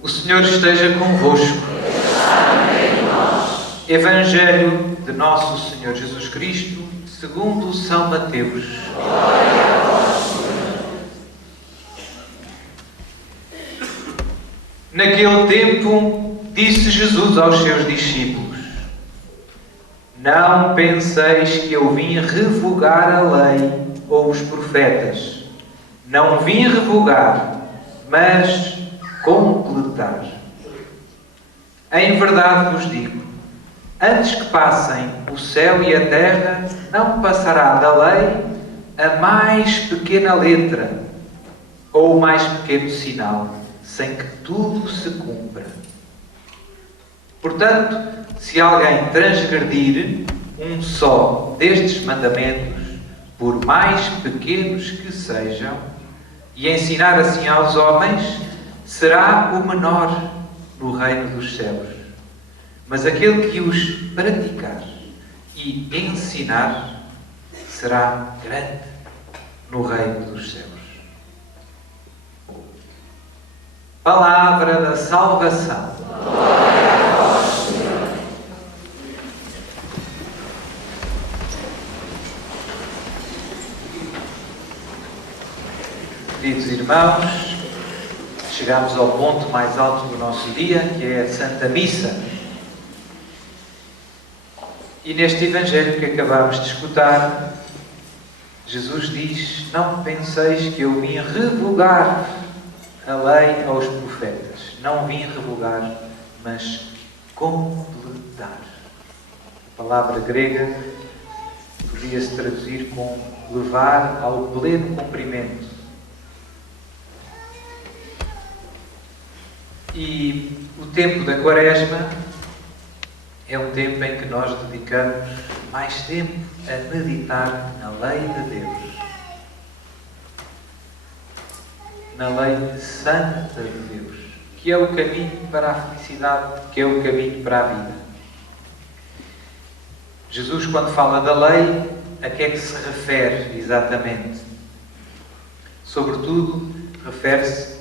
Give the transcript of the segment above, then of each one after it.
O Senhor esteja convosco. Evangelho de nosso Senhor Jesus Cristo, segundo São Mateus. Glória a vós, Senhor. Naquele tempo, disse Jesus aos seus discípulos: Não penseis que eu vim revogar a lei ou os profetas. Não vim revogar, mas completar. Em verdade vos digo, antes que passem o céu e a terra, não passará da lei a mais pequena letra ou o mais pequeno sinal, sem que tudo se cumpra. Portanto, se alguém transgredir um só destes mandamentos, por mais pequenos que sejam, e ensinar assim aos homens, será o menor no reino dos céus. Mas aquele que os praticar e ensinar será grande no reino dos céus. Palavra da salvação. Glória a vós, Senhor. Queridos irmãos, chegamos ao ponto mais alto do nosso dia, que é a Santa Missa. E neste Evangelho que acabamos de escutar, Jesus diz: Não penseis que eu vim revogar a lei aos profetas. Não vim revogar, mas completar. A palavra grega podia-se traduzir com levar ao pleno cumprimento. E o tempo da Quaresma é um tempo em que nós dedicamos mais tempo a meditar na lei de Deus, na lei santa de Deus, que é o caminho para a felicidade, que é o caminho para a vida. Jesus, quando fala da lei, a que é que se refere exatamente? Sobretudo, refere-se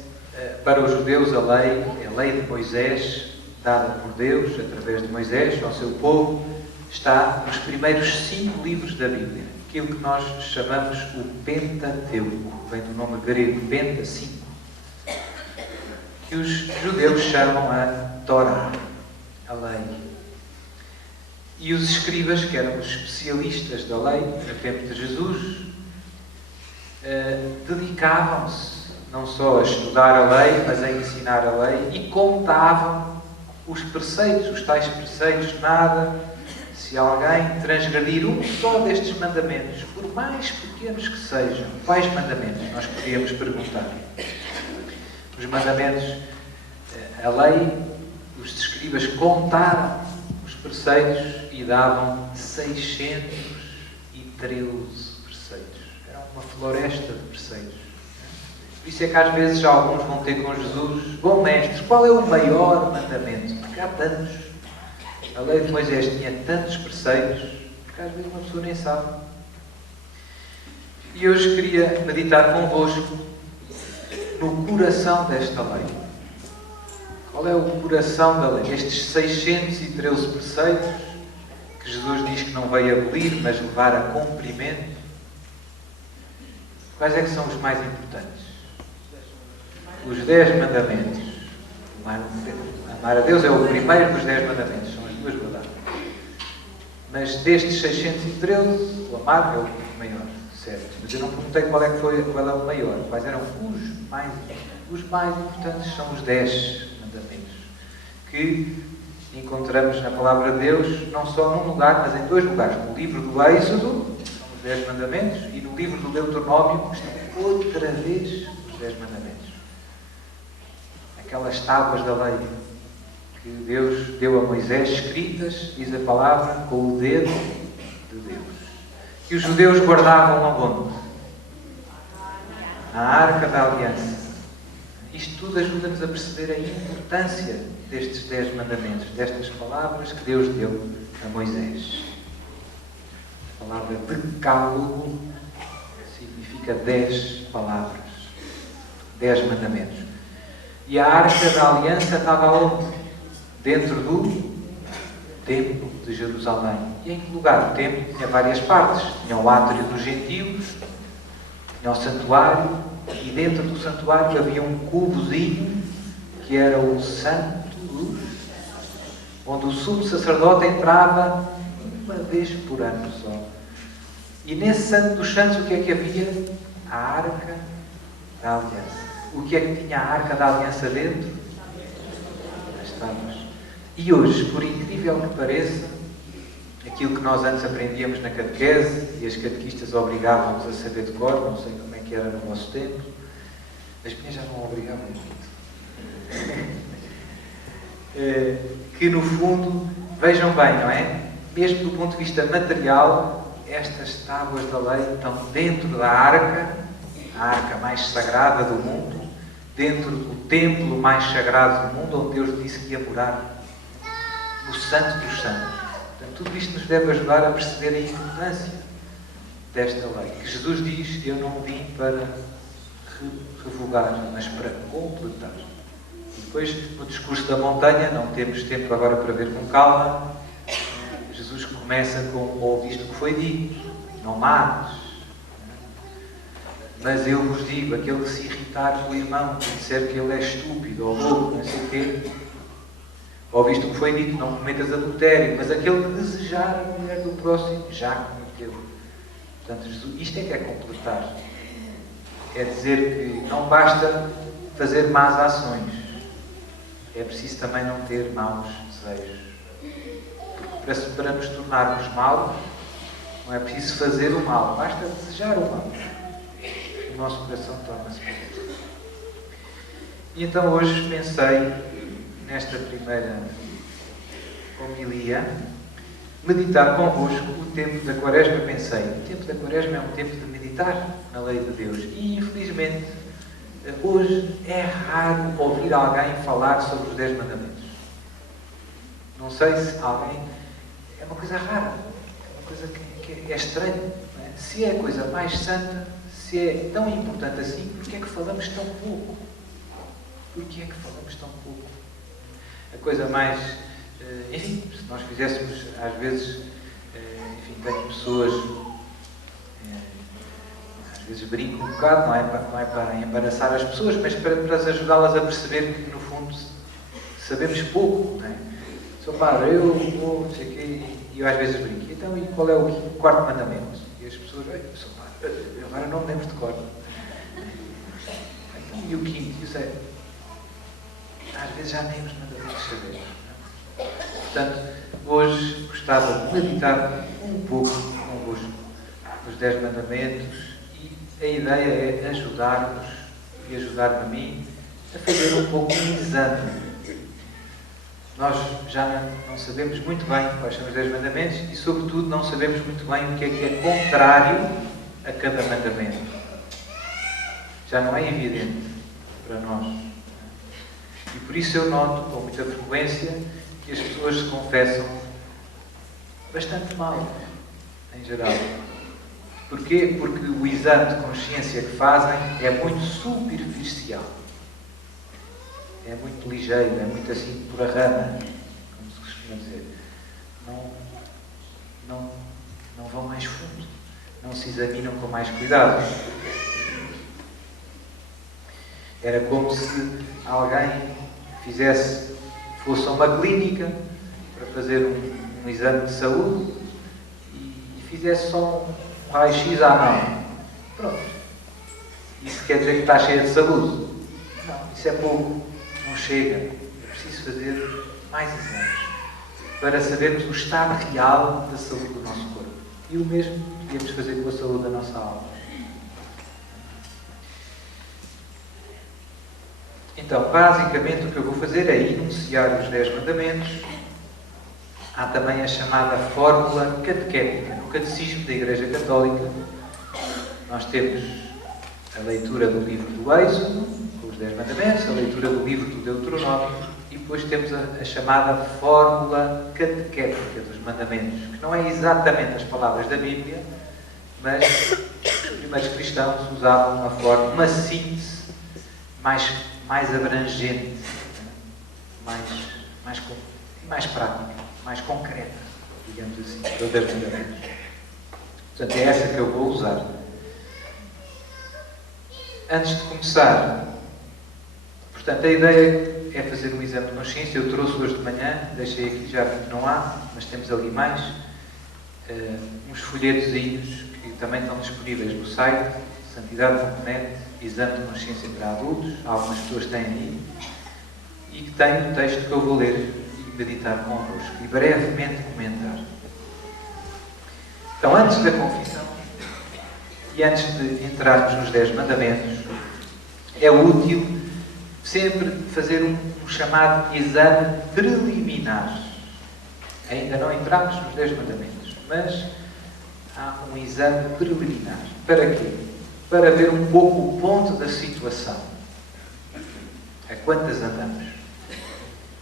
para os judeus a lei de Moisés, dada por Deus, através de Moisés, ao seu povo, está nos primeiros 5 livros da Bíblia. Aquilo que nós chamamos o Pentateuco, vem do nome grego, Penta, 5. Que os judeus chamam a Torá, a lei. E os escribas, que eram os especialistas da lei, no tempo de Jesus, dedicavam-se não só a estudar a lei, mas a ensinar a lei, e contavam os preceitos, os tais preceitos. Nada, se alguém transgredir um só destes mandamentos, por mais pequenos que sejam. Quais mandamentos? Nós podíamos perguntar. Os mandamentos, a lei, os escribas contaram os preceitos e davam 613 preceitos. Era uma floresta de preceitos. Por isso é que às vezes alguns vão ter com Jesus: Bom mestre, qual é o maior mandamento? Porque há tantos. A lei de Moisés tinha tantos preceitos que às vezes uma pessoa nem sabe. E hoje queria meditar convosco no coração desta lei. Qual é o coração da lei? Estes 613 preceitos que Jesus diz que não veio abolir, mas levar a cumprimento. Quais é que são os mais importantes? Os 10 mandamentos. Amar a Deus é o primeiro dos 10 mandamentos, são as duas verdades. Mas destes 613, o amar é o maior, certo? Mas eu não perguntei qual é o maior, quais eram os mais importantes. Os mais importantes são os 10 mandamentos, que encontramos na palavra de Deus, não só num lugar, mas em 2 lugares. No livro do Êxodo, são os 10 mandamentos, e no livro do Deuteronômio, estão outra vez os 10 mandamentos. Aquelas tábuas da lei que Deus deu a Moisés, escritas, diz a palavra, com o dedo de Deus. Que os judeus guardavam aonde? Na Arca da Aliança. Isto tudo ajuda-nos a perceber a importância destes 10 mandamentos, destas palavras que Deus deu a Moisés. A palavra decálogo significa 10 palavras, 10 mandamentos. E a Arca da Aliança estava onde? Dentro do Templo de Jerusalém. E em que lugar? O templo tinha várias partes. Tinha o átrio dos gentios, tinha o santuário, e dentro do santuário havia um cubozinho que era o santo, onde o sumo sacerdote entrava uma vez por ano só. E nesse santo dos santos o que é que havia? A Arca da Aliança. O que é que tinha a Arca da Aliança dentro? As tábuas. E hoje, por incrível que pareça, aquilo que nós antes aprendíamos na catequese, e as catequistas obrigavam-nos a saber de cor, não sei como é que era no vosso tempo, as minhas já não obrigavam muito. Que no fundo, vejam bem, não é? Mesmo do ponto de vista material, estas tábuas da lei estão dentro da arca, a arca mais sagrada do mundo, dentro do templo mais sagrado do mundo, onde Deus disse que ia morar, no Santo dos Santos. Portanto, tudo isto nos deve ajudar a perceber a importância desta lei. Que Jesus diz: eu não vim para revogar, mas para completar. E depois, no discurso da montanha, não temos tempo agora para ver com calma, Jesus começa com: ouviste o que foi dito, não mates. Mas eu vos digo, aquele que se irritar com o irmão, que disser que ele é estúpido ou louco, não sei o quê, ouviste o que foi dito, não cometas adultério, mas aquele que desejar a mulher do próximo, já cometeu. Portanto, isto é que é completar. É dizer que não basta fazer más ações, é preciso também não ter maus desejos. Porque para nos tornarmos maus, não é preciso fazer o mal, basta desejar o mal. O nosso coração torna-se mau. E então hoje pensei, nesta primeira homilia, meditar convosco o tempo da Quaresma. Pensei, o tempo da Quaresma é um tempo de meditar na lei de Deus. E, infelizmente, hoje é raro ouvir alguém falar sobre os 10 mandamentos. Não sei se alguém... É uma coisa rara. É uma coisa que é estranha. Não é? Se é a coisa mais santa, se é tão importante assim, porquê é que falamos tão pouco? Porquê é que falamos tão pouco? A coisa mais... enfim, se nós fizéssemos, às vezes, enfim, tenho pessoas, às vezes brinco um bocado, não é para embaraçar as pessoas, mas para as ajudá-las a perceber que, no fundo, sabemos pouco, não é? Sou padre, eu vou, não sei o quê, e eu às vezes brinco. Então, e qual é o quarto mandamento? E as pessoas, eu sou padre, agora não me lembro de cor. Então, e o quinto? E o sexto? Às vezes já nem os mandamentos sabemos. Portanto, hoje gostava de meditar um pouco convosco nos 10 mandamentos, e a ideia é ajudar-vos e ajudar-me a mim a fazer um pouco um exame. Nós já não sabemos muito bem quais são os 10 mandamentos e, sobretudo, não sabemos muito bem o que é contrário a cada mandamento. Já não é evidente para nós. E por isso eu noto com muita frequência que as pessoas se confessam bastante mal, em geral. Porquê? Porque o exame de consciência que fazem é muito superficial. É muito ligeiro, é muito assim por a rama, como se costuma dizer. Não vão mais fundo. Não se examinam com mais cuidado. Era como se alguém fosse a uma clínica para fazer um exame de saúde e fizesse só um raio-x à mão. Pronto. Isso quer dizer que está cheia de saúde? Não, isso é pouco. Não chega. É preciso fazer mais exames para sabermos o estado real da saúde do nosso corpo. E o mesmo devemos fazer com a saúde da nossa alma. Então, basicamente, o que eu vou fazer é enunciar os 10 mandamentos. Há também a chamada fórmula catequética. No Catecismo da Igreja Católica, nós temos a leitura do livro do Êxodo, com os 10 mandamentos, a leitura do livro do Deuteronômio, e depois temos a chamada fórmula catequética dos mandamentos, que não é exatamente as palavras da Bíblia, mas os primeiros cristãos usavam uma síntese mais mais abrangente, mais prática, mais concreta, digamos assim, dos 10 mandamentos. Portanto, é essa que eu vou usar. Antes de começar, portanto, a ideia é fazer um exame de consciência. Eu trouxe hoje de manhã, deixei aqui já porque não há, mas temos ali mais, uns folhetozinhos que também estão disponíveis no site, santidade.net, exame de consciência para adultos. Algumas pessoas têm aí, e que tem o texto que eu vou ler e meditar convosco, e brevemente comentar. Então, antes da confissão, e antes de entrarmos nos 10 mandamentos, é útil sempre fazer um chamado exame preliminar. Ainda não entramos nos 10 mandamentos, mas há um exame preliminar. Para quê? Para ver um pouco o ponto da situação. A quantas andamos?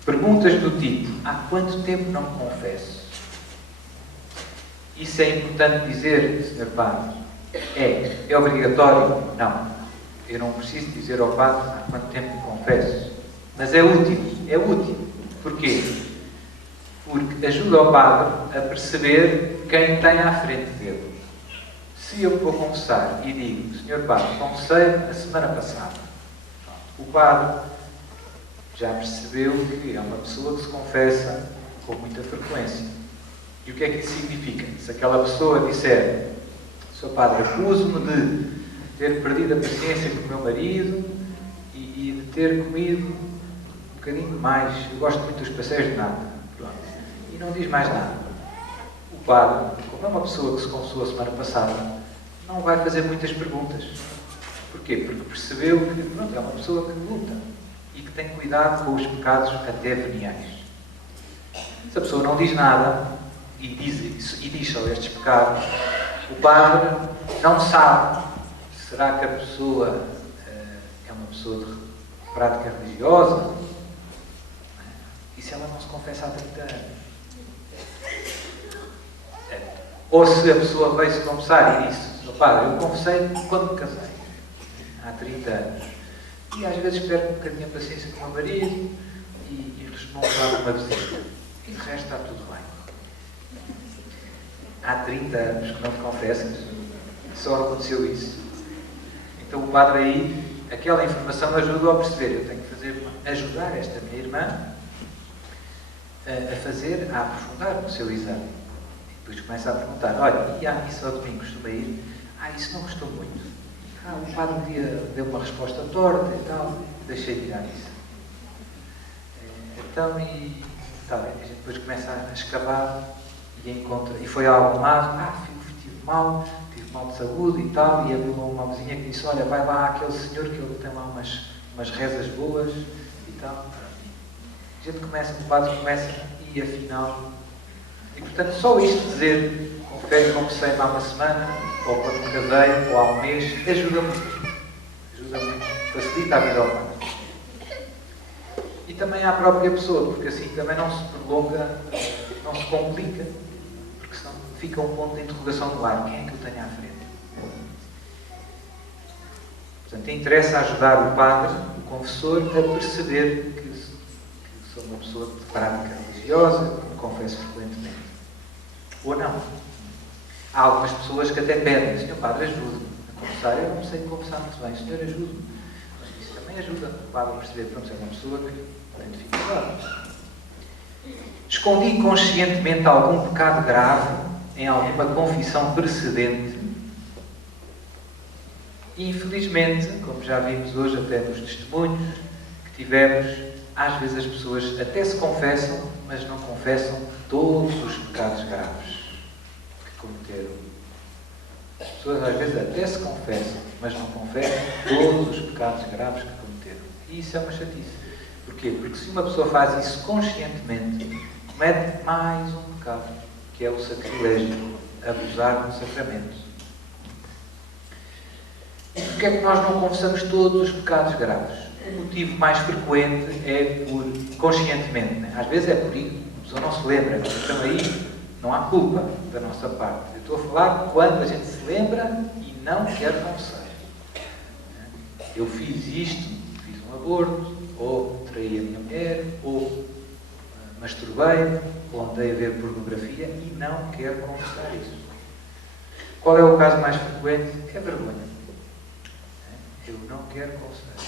Perguntas do tipo: há quanto tempo não me confesso? Isso é importante dizer, Sr. Padre? É obrigatório? Não. Eu não preciso dizer ao Padre há quanto tempo me confesso. Mas é útil. É útil. Porquê? Porque ajuda o Padre a perceber quem tem à frente dele. Se eu vou confessar e digo: Sr. Padre, confessei a semana passada. O Padre já percebeu que é uma pessoa que se confessa com muita frequência. E o que é que isso significa? Se aquela pessoa disser: Sr. Padre, acuso-me de ter perdido a paciência com o meu marido e de ter comido um bocadinho mais, eu gosto muito dos passeios de nata, pronto, e não diz mais nada. O Padre, como é uma pessoa que se confessou a semana passada, não vai fazer muitas perguntas. Porquê? Porque percebeu que, pronto, é uma pessoa que luta e que tem cuidado com os pecados até veniais. Se a pessoa não diz nada e diz só estes pecados, o Padre não sabe: será que a pessoa é uma pessoa de prática religiosa? E se ela não se confessa há 30 anos? Ou se a pessoa veio se confessar e disse: Sr. Padre, eu confessei quando me casei, há 30 anos. E às vezes perco um bocadinho a paciência com o meu marido e respondo lá uma visita. E de resto está tudo bem. Há 30 anos que não te confessas, só aconteceu isso. Então o Padre aí, aquela informação ajuda a perceber: eu tenho que ajudar esta minha irmã a aprofundar no seu exame. E depois começa a perguntar: olha, e à missa ao domingo costuma ir? Isso não gostou muito. O Padre um dia deu uma resposta torta e tal, deixei de ir à missa. Então, está bem, a gente depois começa a escavar e encontra, e foi algo má, tive mal de saúde e tal, e havia uma vizinha que disse: olha, vai lá àquele senhor que ele tem lá umas rezas boas e tal. A gente começa, o Padre começa, e afinal, e portanto só isto dizer: confessei-me há uma semana, ou quando me casei, ou há um mês, ajuda muito, facilita a vida ao Padre. E também à própria pessoa, porque assim também não se prolonga, não se complica, porque senão fica um ponto de interrogação no ar: quem é que eu tenho à frente? Portanto, interessa ajudar o Padre, o confessor, a perceber que sou uma pessoa de prática religiosa, que me confesso frequentemente. Ou não. Há algumas pessoas que até pedem: Sr. Padre, ajude-me a confessar. Eu não sei confessar muito bem. Senhor, ajude-me. Mas isso também ajuda o Padre a perceber: pronto, é uma pessoa que tem dificuldades. Escondi conscientemente algum pecado grave em alguma confissão precedente. E, infelizmente, como já vimos hoje até nos testemunhos que tivemos, às vezes as pessoas até se confessam, mas não confessam todos os pecados graves que cometeram. As pessoas às vezes até se confessam, mas não confessam todos os pecados graves que cometeram. E isso é uma chatice. Porquê? Porque se uma pessoa faz isso conscientemente, comete mais um pecado, que é o sacrilégio, abusar do sacramento. E porquê é que nós não confessamos todos os pecados graves? O motivo mais frequente é por conscientemente. Né? Às vezes é por isso, a pessoa não se lembra. Então aí não há culpa da nossa parte. Eu estou a falar quando a gente se lembra e não quer confessar. Eu fiz isto, fiz um aborto, ou traí a minha mulher, ou masturbei, ou andei a ver pornografia e não quero confessar isso. Qual é o caso mais frequente? É vergonha. Eu não quero confessar isso.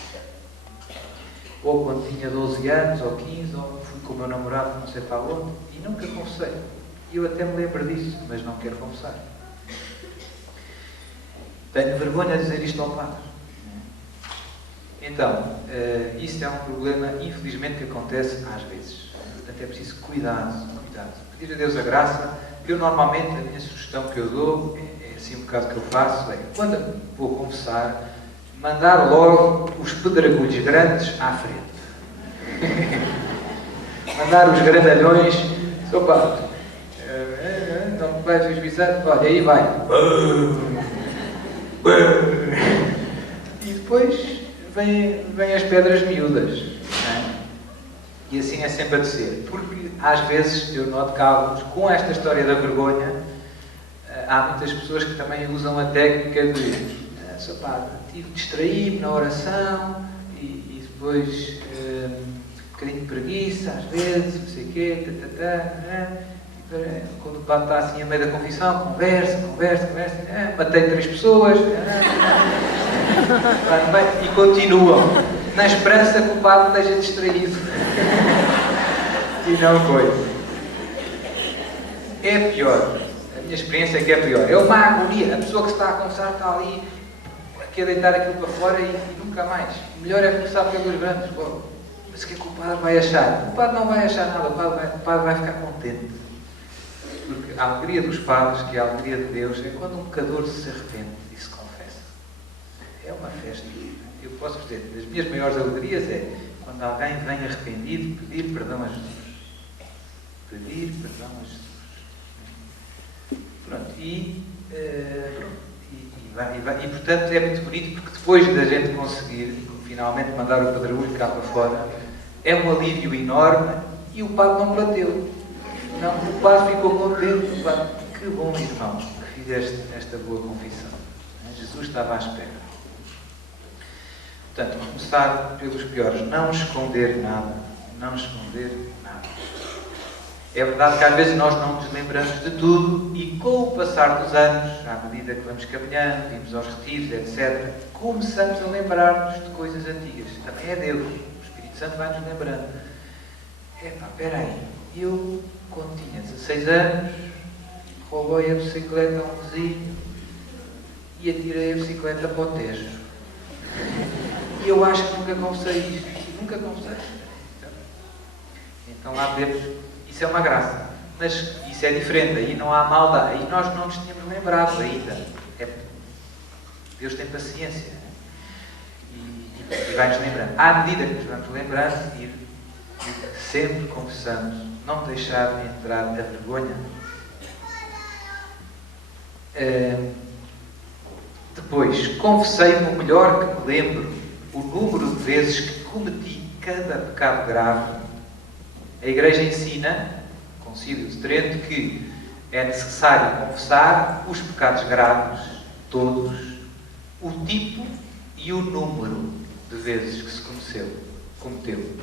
Ou quando tinha 12 anos, ou 15, ou fui com o meu namorado não sei para onde, e nunca confessei. E eu até me lembro disso, mas não quero confessar. Tenho vergonha de dizer isto ao padre. Então, isso é um problema, infelizmente, que acontece às vezes. Portanto, é preciso cuidado. Pedir a Deus a graça. Eu, normalmente, a minha sugestão que eu dou, é assim um bocado que eu faço, é, quando vou confessar, mandar logo os pedregulhos grandes à frente. Mandar os grandalhões, Sr. Padre, não vais esbiçar? Olha, aí vai. E depois vêm as pedras miúdas. Não é? E assim é sempre a descer. Porque às vezes eu noto que alguns, com esta história da vergonha, há muitas pessoas que também usam a técnica de Sr. Padre, distraí-me na oração e depois um bocadinho de preguiça, às vezes, não sei o quê, quando o padre está assim a meio da confissão, conversa, matei 3 pessoas, e continuam, na esperança que o padre esteja distraído. E não foi. É pior. A minha experiência é que é pior. É uma agonia. A pessoa que está a confessar está ali, quer deitar aquilo para fora e nunca mais. O melhor é começar pelos grandes. Mas o que é que o padre vai achar? O padre não vai achar nada. O padre vai ficar contente. Porque a alegria dos padres, que é a alegria de Deus, é quando um pecador se arrepende e se confessa. É uma festa. Eu posso dizer, das minhas maiores alegrias é quando alguém vem arrependido pedir perdão a Jesus. Pedir perdão a Jesus. Pronto. E portanto é muito bonito, porque depois da gente conseguir finalmente mandar o pedregulho cá para fora, é um alívio enorme e o padre não bateu. Não, o padre ficou contente. O padre, que bom irmão que fizeste esta boa confissão. Jesus estava à espera. Portanto, começar pelos piores. Não esconder nada. Não esconder nada. É verdade que às vezes nós não nos lembramos de tudo e com o passar dos anos, à medida que vamos caminhando, vimos aos retiros, etc., começamos a lembrar-nos de coisas antigas. Também é Deus. O Espírito Santo vai-nos lembrando. Espera aí. Eu, quando tinha 16 anos, roubei a bicicleta a um vizinho e atirei a bicicleta para o Tejo. E eu acho que nunca confessei isto. Nunca confessei. Então lá vemos. Isso é uma graça. Mas isso é diferente. Aí não há maldade. Aí nós não nos tínhamos lembrado ainda. Deus tem paciência. E vai-nos lembrando. À medida que nos vamos lembrando, ir sempre confessamos. Não deixar de entrar a vergonha. Depois, confessei-me o melhor que me lembro, o número de vezes que cometi cada pecado grave. A Igreja ensina, o Concílio de Trento, que é necessário confessar os pecados graves, todos, o tipo e o número de vezes que se cometeu.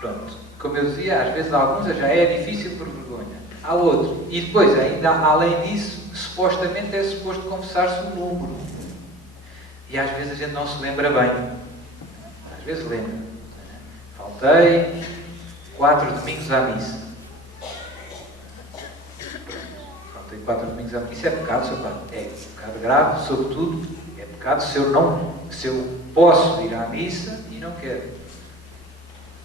Pronto. Como eu dizia, às vezes alguns já é difícil por vergonha. Há outro. E depois, ainda além disso, supostamente é suposto confessar-se o número. E às vezes a gente não se lembra bem. Às vezes lembra. Faltei 4 domingos à missa. Faltei 4 domingos à missa. Isso é pecado, Sr. Padre? É pecado grave, sobretudo. É pecado se eu posso ir à missa e não quero.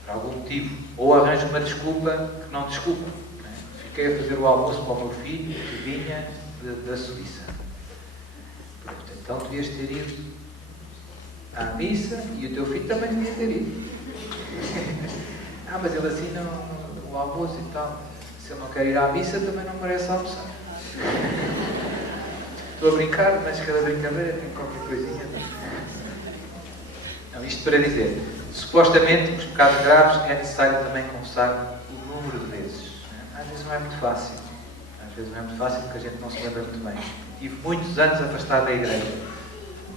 Por algum motivo. Ou arranjo uma desculpa que não desculpa. Fiquei a fazer o almoço para o meu filho, que vinha da Suíça. Pronto, então devias ter ido à missa e o teu filho também devia ter ido. Mas ele assim no almoço e tal. Se ele não quer ir à missa, também não merece almoçar. Estou a brincar, mas cada brincadeira tem qualquer coisinha. Não, isto para dizer, supostamente, os pecados graves é necessário também confessar o número de vezes. Às vezes não é muito fácil. Às vezes não é muito fácil porque a gente não se lembra muito bem. Tive muitos anos afastado da igreja.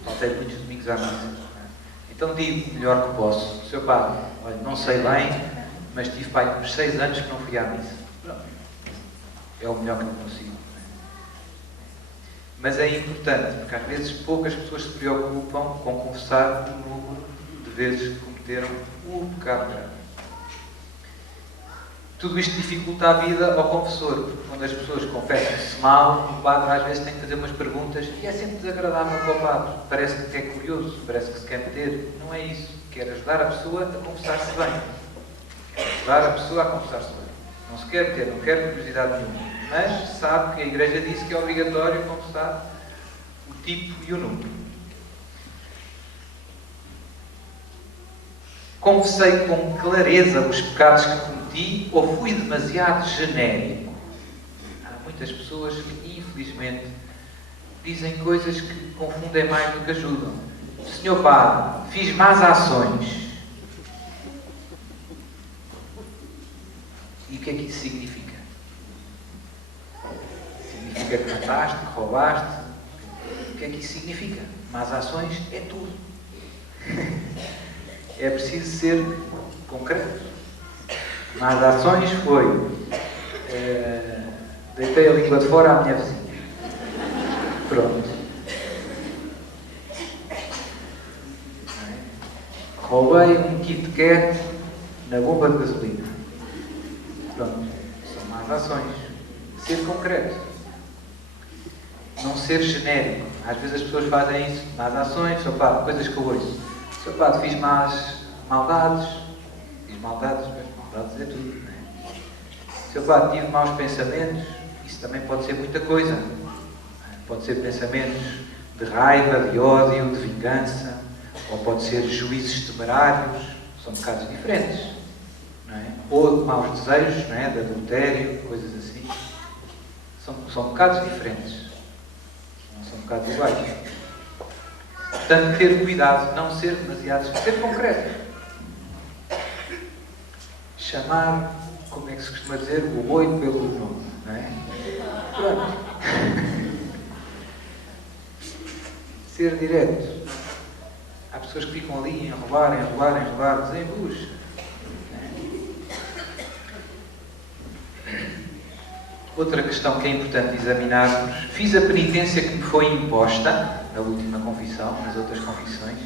Faltei muitos domingos à missa. Então digo o melhor que posso. Sr. Padre, olha, não sei bem, mas tive pai uns 6 anos que não fui à missa. Pronto. É o melhor que eu consigo. Mas é importante, porque às vezes poucas pessoas se preocupam com confessar o número de vezes que cometeram o pecado grave. Tudo isto dificulta a vida ao confessor, porque quando as pessoas confessam-se mal, o padre às vezes tem que fazer umas perguntas e é sempre desagradável para o padre. Parece que é curioso, parece que se quer meter. Não é isso. Quer ajudar a pessoa a confessar-se bem. Ajudar a pessoa a confessar-se bem. Não se quer ter, não quer curiosidade nenhuma. Mas sabe que a Igreja disse que é obrigatório confessar o tipo e o número. Confessei com clareza os pecados que cometi ou fui demasiado genérico? Há muitas pessoas que, infelizmente, dizem coisas que confundem mais do que ajudam. Senhor Padre, fiz más ações. E o que é que isso significa? Significa que mataste, que roubaste? O que é que isso significa? Más ações é tudo. É preciso ser concreto. Más ações foi deitei a língua de fora à minha vizinha. Pronto. Roubei um Kit Kat na bomba de gasolina. Pronto. São más ações. Ser concreto. Não ser genérico. Às vezes as pessoas fazem isso. Más ações, Sr. Padre, coisas que eu ouço. Sr. Padre, fiz más maldades. Fiz maldades, mas maldades é tudo, não é? Sr. Padre, tive maus pensamentos. Isso também pode ser muita coisa. Pode ser pensamentos de raiva, de ódio, de vingança. Ou pode ser juízos temerários. São bocados diferentes. Não é? Ou de maus desejos, não é? De adultério, coisas assim. São bocados diferentes. Não são bocados iguais. Portanto, ter cuidado, não ser demasiado, ser concreto. Chamar, como é que se costuma dizer, o boi pelo nome, não é? Pronto. Ser direto. Há pessoas que ficam ali a enrolar, desembucha. Outra questão que é importante examinarmos. Fiz a penitência que me foi imposta, na última confissão, nas outras confissões.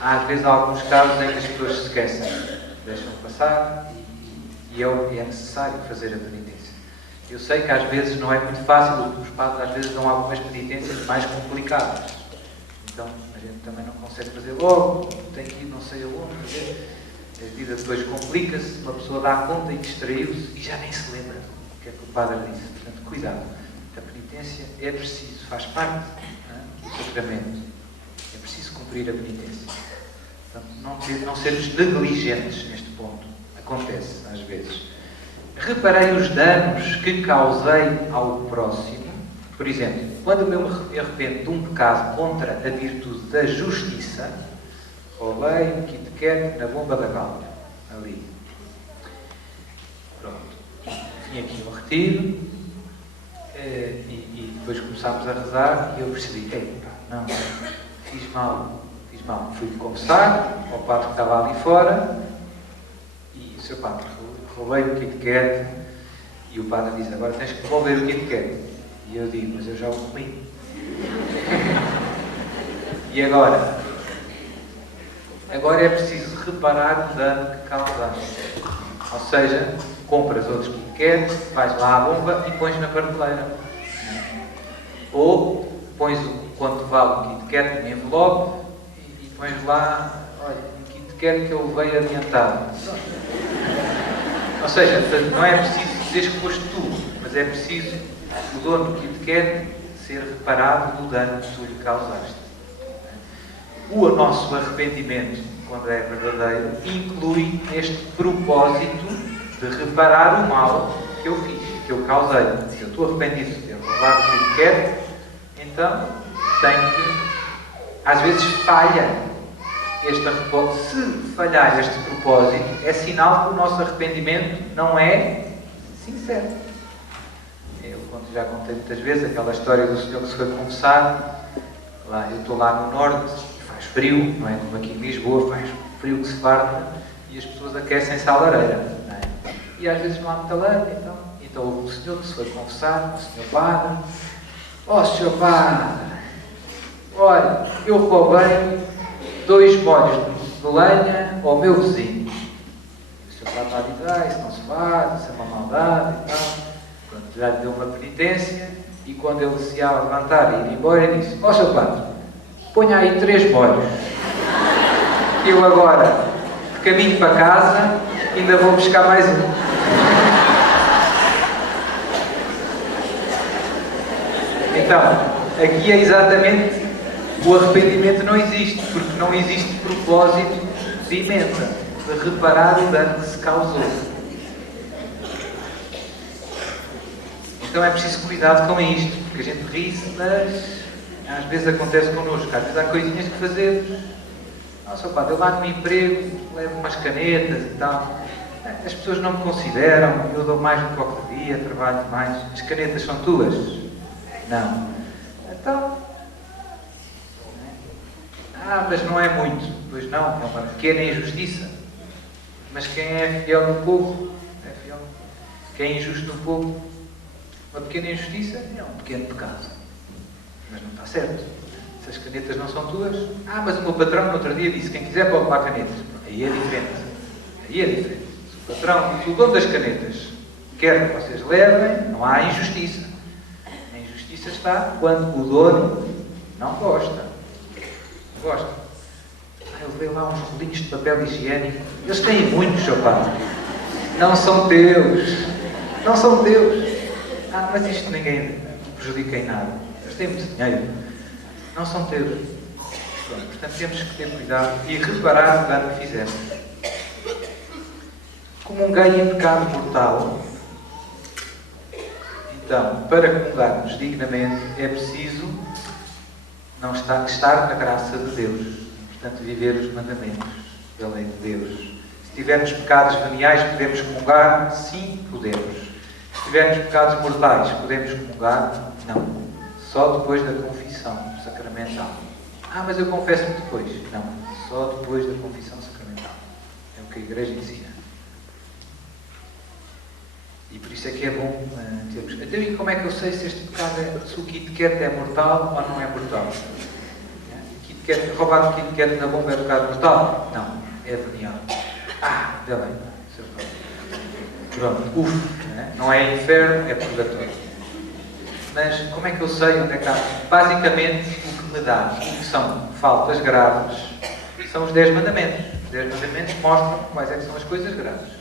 Há, às vezes, alguns casos em que as pessoas se esquecem, deixam passar e é necessário fazer a penitência. Eu sei que às vezes não é muito fácil, os padres às vezes dão algumas penitências mais complicadas. Então, a gente também não consegue fazer logo, tem que ir não sei aonde fazer. A vida depois complica-se, uma pessoa dá conta e distraiu-se e já nem se lembra o que é que o padre disse. Portanto, cuidado. A penitência é preciso, faz parte do sacramento. É preciso cumprir a penitência. Portanto, não sermos negligentes neste ponto. Acontece, às vezes. Reparei os danos que causei ao próximo. Por exemplo, quando eu me arrependo de um pecado contra a virtude da justiça, roubei um Kit Kat na bomba da Galga, ali. Pronto. Vim aqui ao retiro e depois começámos a rezar e eu percebi, não, fiz mal. Fui confessar ao padre que estava ali fora e o Sr. Padre, roubei o Kit Kat e o padre diz, agora tens que devolver o Kit Kat. E eu digo, mas eu já o comi. E agora? Agora é preciso reparar o dano que causaste. Ou seja, compras outros Kit Kat, vais lá à bomba e pões na prateleira. Ou pões o quanto vale o Kit Kat no envelope e pões lá, olha, um Kit Kat que eu levei adiantado. Ou seja, não é preciso dizer que foste tu, mas é preciso o dono do Kit Kat ser reparado do dano que tu lhe causaste. O nosso arrependimento, quando é verdadeiro, inclui este propósito de reparar o mal que eu fiz, que eu causei. Se eu estou arrependido de ter roubado o Kit Kat, então tenho que... Às vezes falha este propósito. Se falhar este propósito, é sinal que o nosso arrependimento não é sincero. Eu já contei muitas vezes aquela história do senhor que se foi confessar. Eu estou lá no norte e faz frio, não é? Como aqui em Lisboa, faz frio que se farta e as pessoas aquecem-se à lareira, não é? E às vezes não há muita lã, então houve um senhor que se foi confessar, o senhor padre: ó senhor padre, olha, eu roubei 2 molhos de lenha ao meu vizinho. E o senhor padre lá diz: isso não se faz, isso é uma maldade e tal. Pronto, já lhe deu uma penitência e quando ele se ia levantar e ir embora, ele disse: ó senhor padre, ponha aí 3 molhos. Eu agora, de caminho para casa, ainda vou buscar mais um. Então, aqui é exatamente o arrependimento não existe, porque não existe propósito de emenda, de reparar o dano que se causou. Então é preciso cuidado com isto, porque a gente ri-se, mas às vezes acontece connosco, às vezes há coisinhas que fazemos. Nossa, pá, eu lá no meu emprego, levo umas canetas e tal. As pessoas não me consideram, eu dou mais do que qualquer dia, trabalho mais. As canetas são tuas? Não. Então, mas não é muito. Pois não, é uma pequena injustiça. Mas quem é fiel no povo, é fiel. Quem é injusto no povo, uma pequena injustiça é um pequeno pecado. Mas não está certo. Se as canetas não são tuas, mas o meu patrão no outro dia disse: quem quiser pode levar canetas. Aí é diferente. Aí é diferente. Se o patrão, se o dono das canetas quer que vocês levem, não há injustiça. A injustiça está quando o dono não gosta. Não gosta. Eu levei lá uns rolinhos de papel higiênico. Eles têm muitos, seu padre. Não são teus. Não são teus. Mas isto ninguém prejudica em nada. Eles têm muito dinheiro. Não são teus. Pronto, portanto, temos que ter cuidado e reparar o dano que fizemos. Comunguei em pecado mortal. Então, para comungarmos dignamente, é preciso não estar na graça de Deus. Portanto, viver os mandamentos da lei de Deus. Se tivermos pecados veniais, podemos comungar? Sim, podemos. Se tivermos pecados mortais, podemos comungar? Não. Só depois da confissão sacramental. Mas eu confesso-me depois. Não. Só depois da confissão sacramental. É o que a Igreja ensina. E por isso é que é bom termos. Então, e como é que eu sei se este pecado se o Kit Kat é mortal ou não é mortal? Roubar um Kit Kat na bomba é pecado mortal? Não. É venial. Ainda bem. Pronto. Não é inferno, é purgatório. Mas como é que eu sei onde é que está? Basicamente, o que me dá, o que são faltas graves, são os 10 mandamentos. Os 10 mandamentos mostram quais é que são as coisas graves.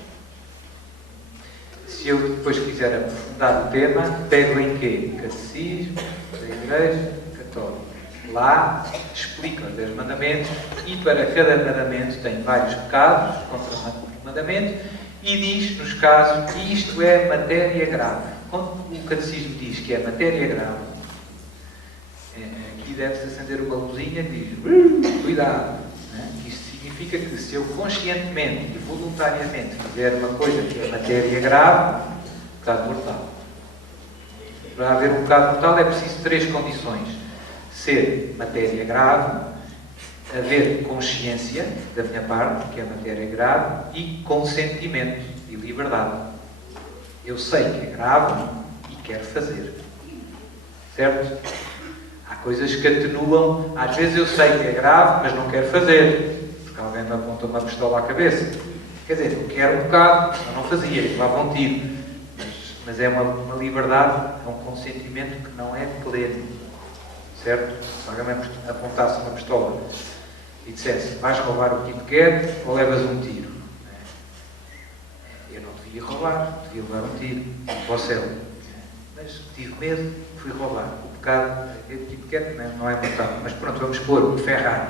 Se eu depois quiser aprofundar o tema, pego em quê? Catecismo da Igreja Católica. Lá explica os 10 mandamentos e para cada mandamento tem vários pecados contra o mandamento e diz, nos casos, que isto é matéria grave. Quando o Catecismo diz que é matéria grave, aqui deve-se acender uma luzinha que diz: cuidado! Isto significa que se eu conscientemente e voluntariamente fizer uma coisa que é matéria grave, pecado mortal. Para haver um pecado mortal é preciso 3 condições: ser matéria grave, haver consciência da minha parte, que é matéria grave, e consentimento e liberdade. Eu sei que é grave e quero fazer. Certo? Há coisas que atenuam. Às vezes eu sei que é grave, mas não quero fazer. Porque alguém me apontou uma pistola à cabeça. Quer dizer, eu quero um bocado, eu não fazia, levava um tiro. Mas é uma liberdade, é um consentimento que não é pleno. Certo? Se alguém me apontasse uma pistola e dissesse: vais roubar o que quer ou levas um tiro? Eu não devia roubar, devia levar um tiro para o céu. Mas tive medo, fui roubar. O pecado, não é mortal. Mas pronto, vamos pôr um Ferrari.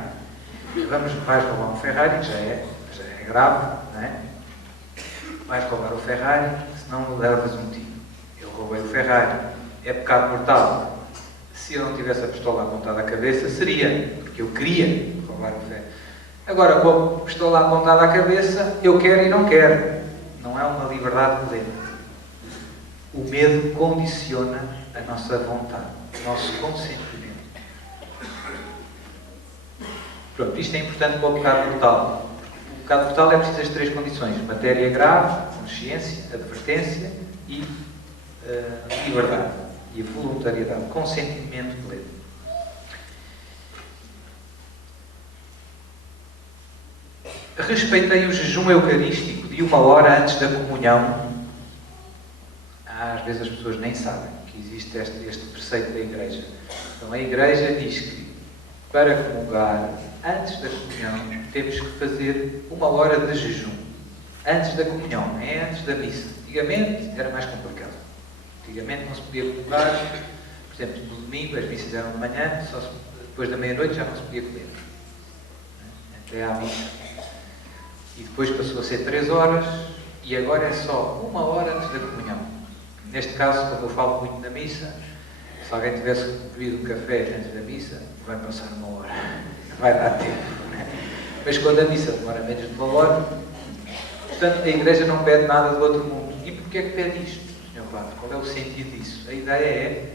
Vais roubar um Ferrari, que já é grave, não é? Vais roubar o Ferrari, senão levas um tiro. Eu roubei o Ferrari. É pecado mortal. Se eu não tivesse a pistola apontada à cabeça, seria, porque eu queria roubar o Ferrari. Agora, com a pistola apontada à cabeça, eu quero e não quero. Não é uma liberdade plena. O medo condiciona a nossa vontade, o nosso consentimento. Pronto, isto é importante para o pecado mortal. O pecado mortal é preciso as três condições: matéria grave, consciência, advertência e liberdade e a voluntariedade, consentimento pleno. Respeitei o jejum eucarístico de 1 hora antes da comunhão. Às vezes as pessoas nem sabem que existe este preceito da Igreja. Então a Igreja diz que para comungar, antes da comunhão, temos que fazer 1 hora de jejum. Antes da comunhão, não é antes da missa. Antigamente era mais complicado. Antigamente não se podia comungar. Por exemplo, no domingo as missas eram de manhã, só depois da meia-noite já não se podia comer. Até à missa. E depois passou a ser 3 horas e agora é só 1 hora antes da comunhão. Neste caso, quando eu falo muito na missa, se alguém tivesse bebido um café antes da missa, vai passar 1 hora. Vai dar tempo. Né? Mas quando a missa demora menos de 1 hora, portanto, a Igreja não pede nada do outro mundo. E porquê é que pede isto, Sr. Padre? Qual é o sentido disso? A ideia é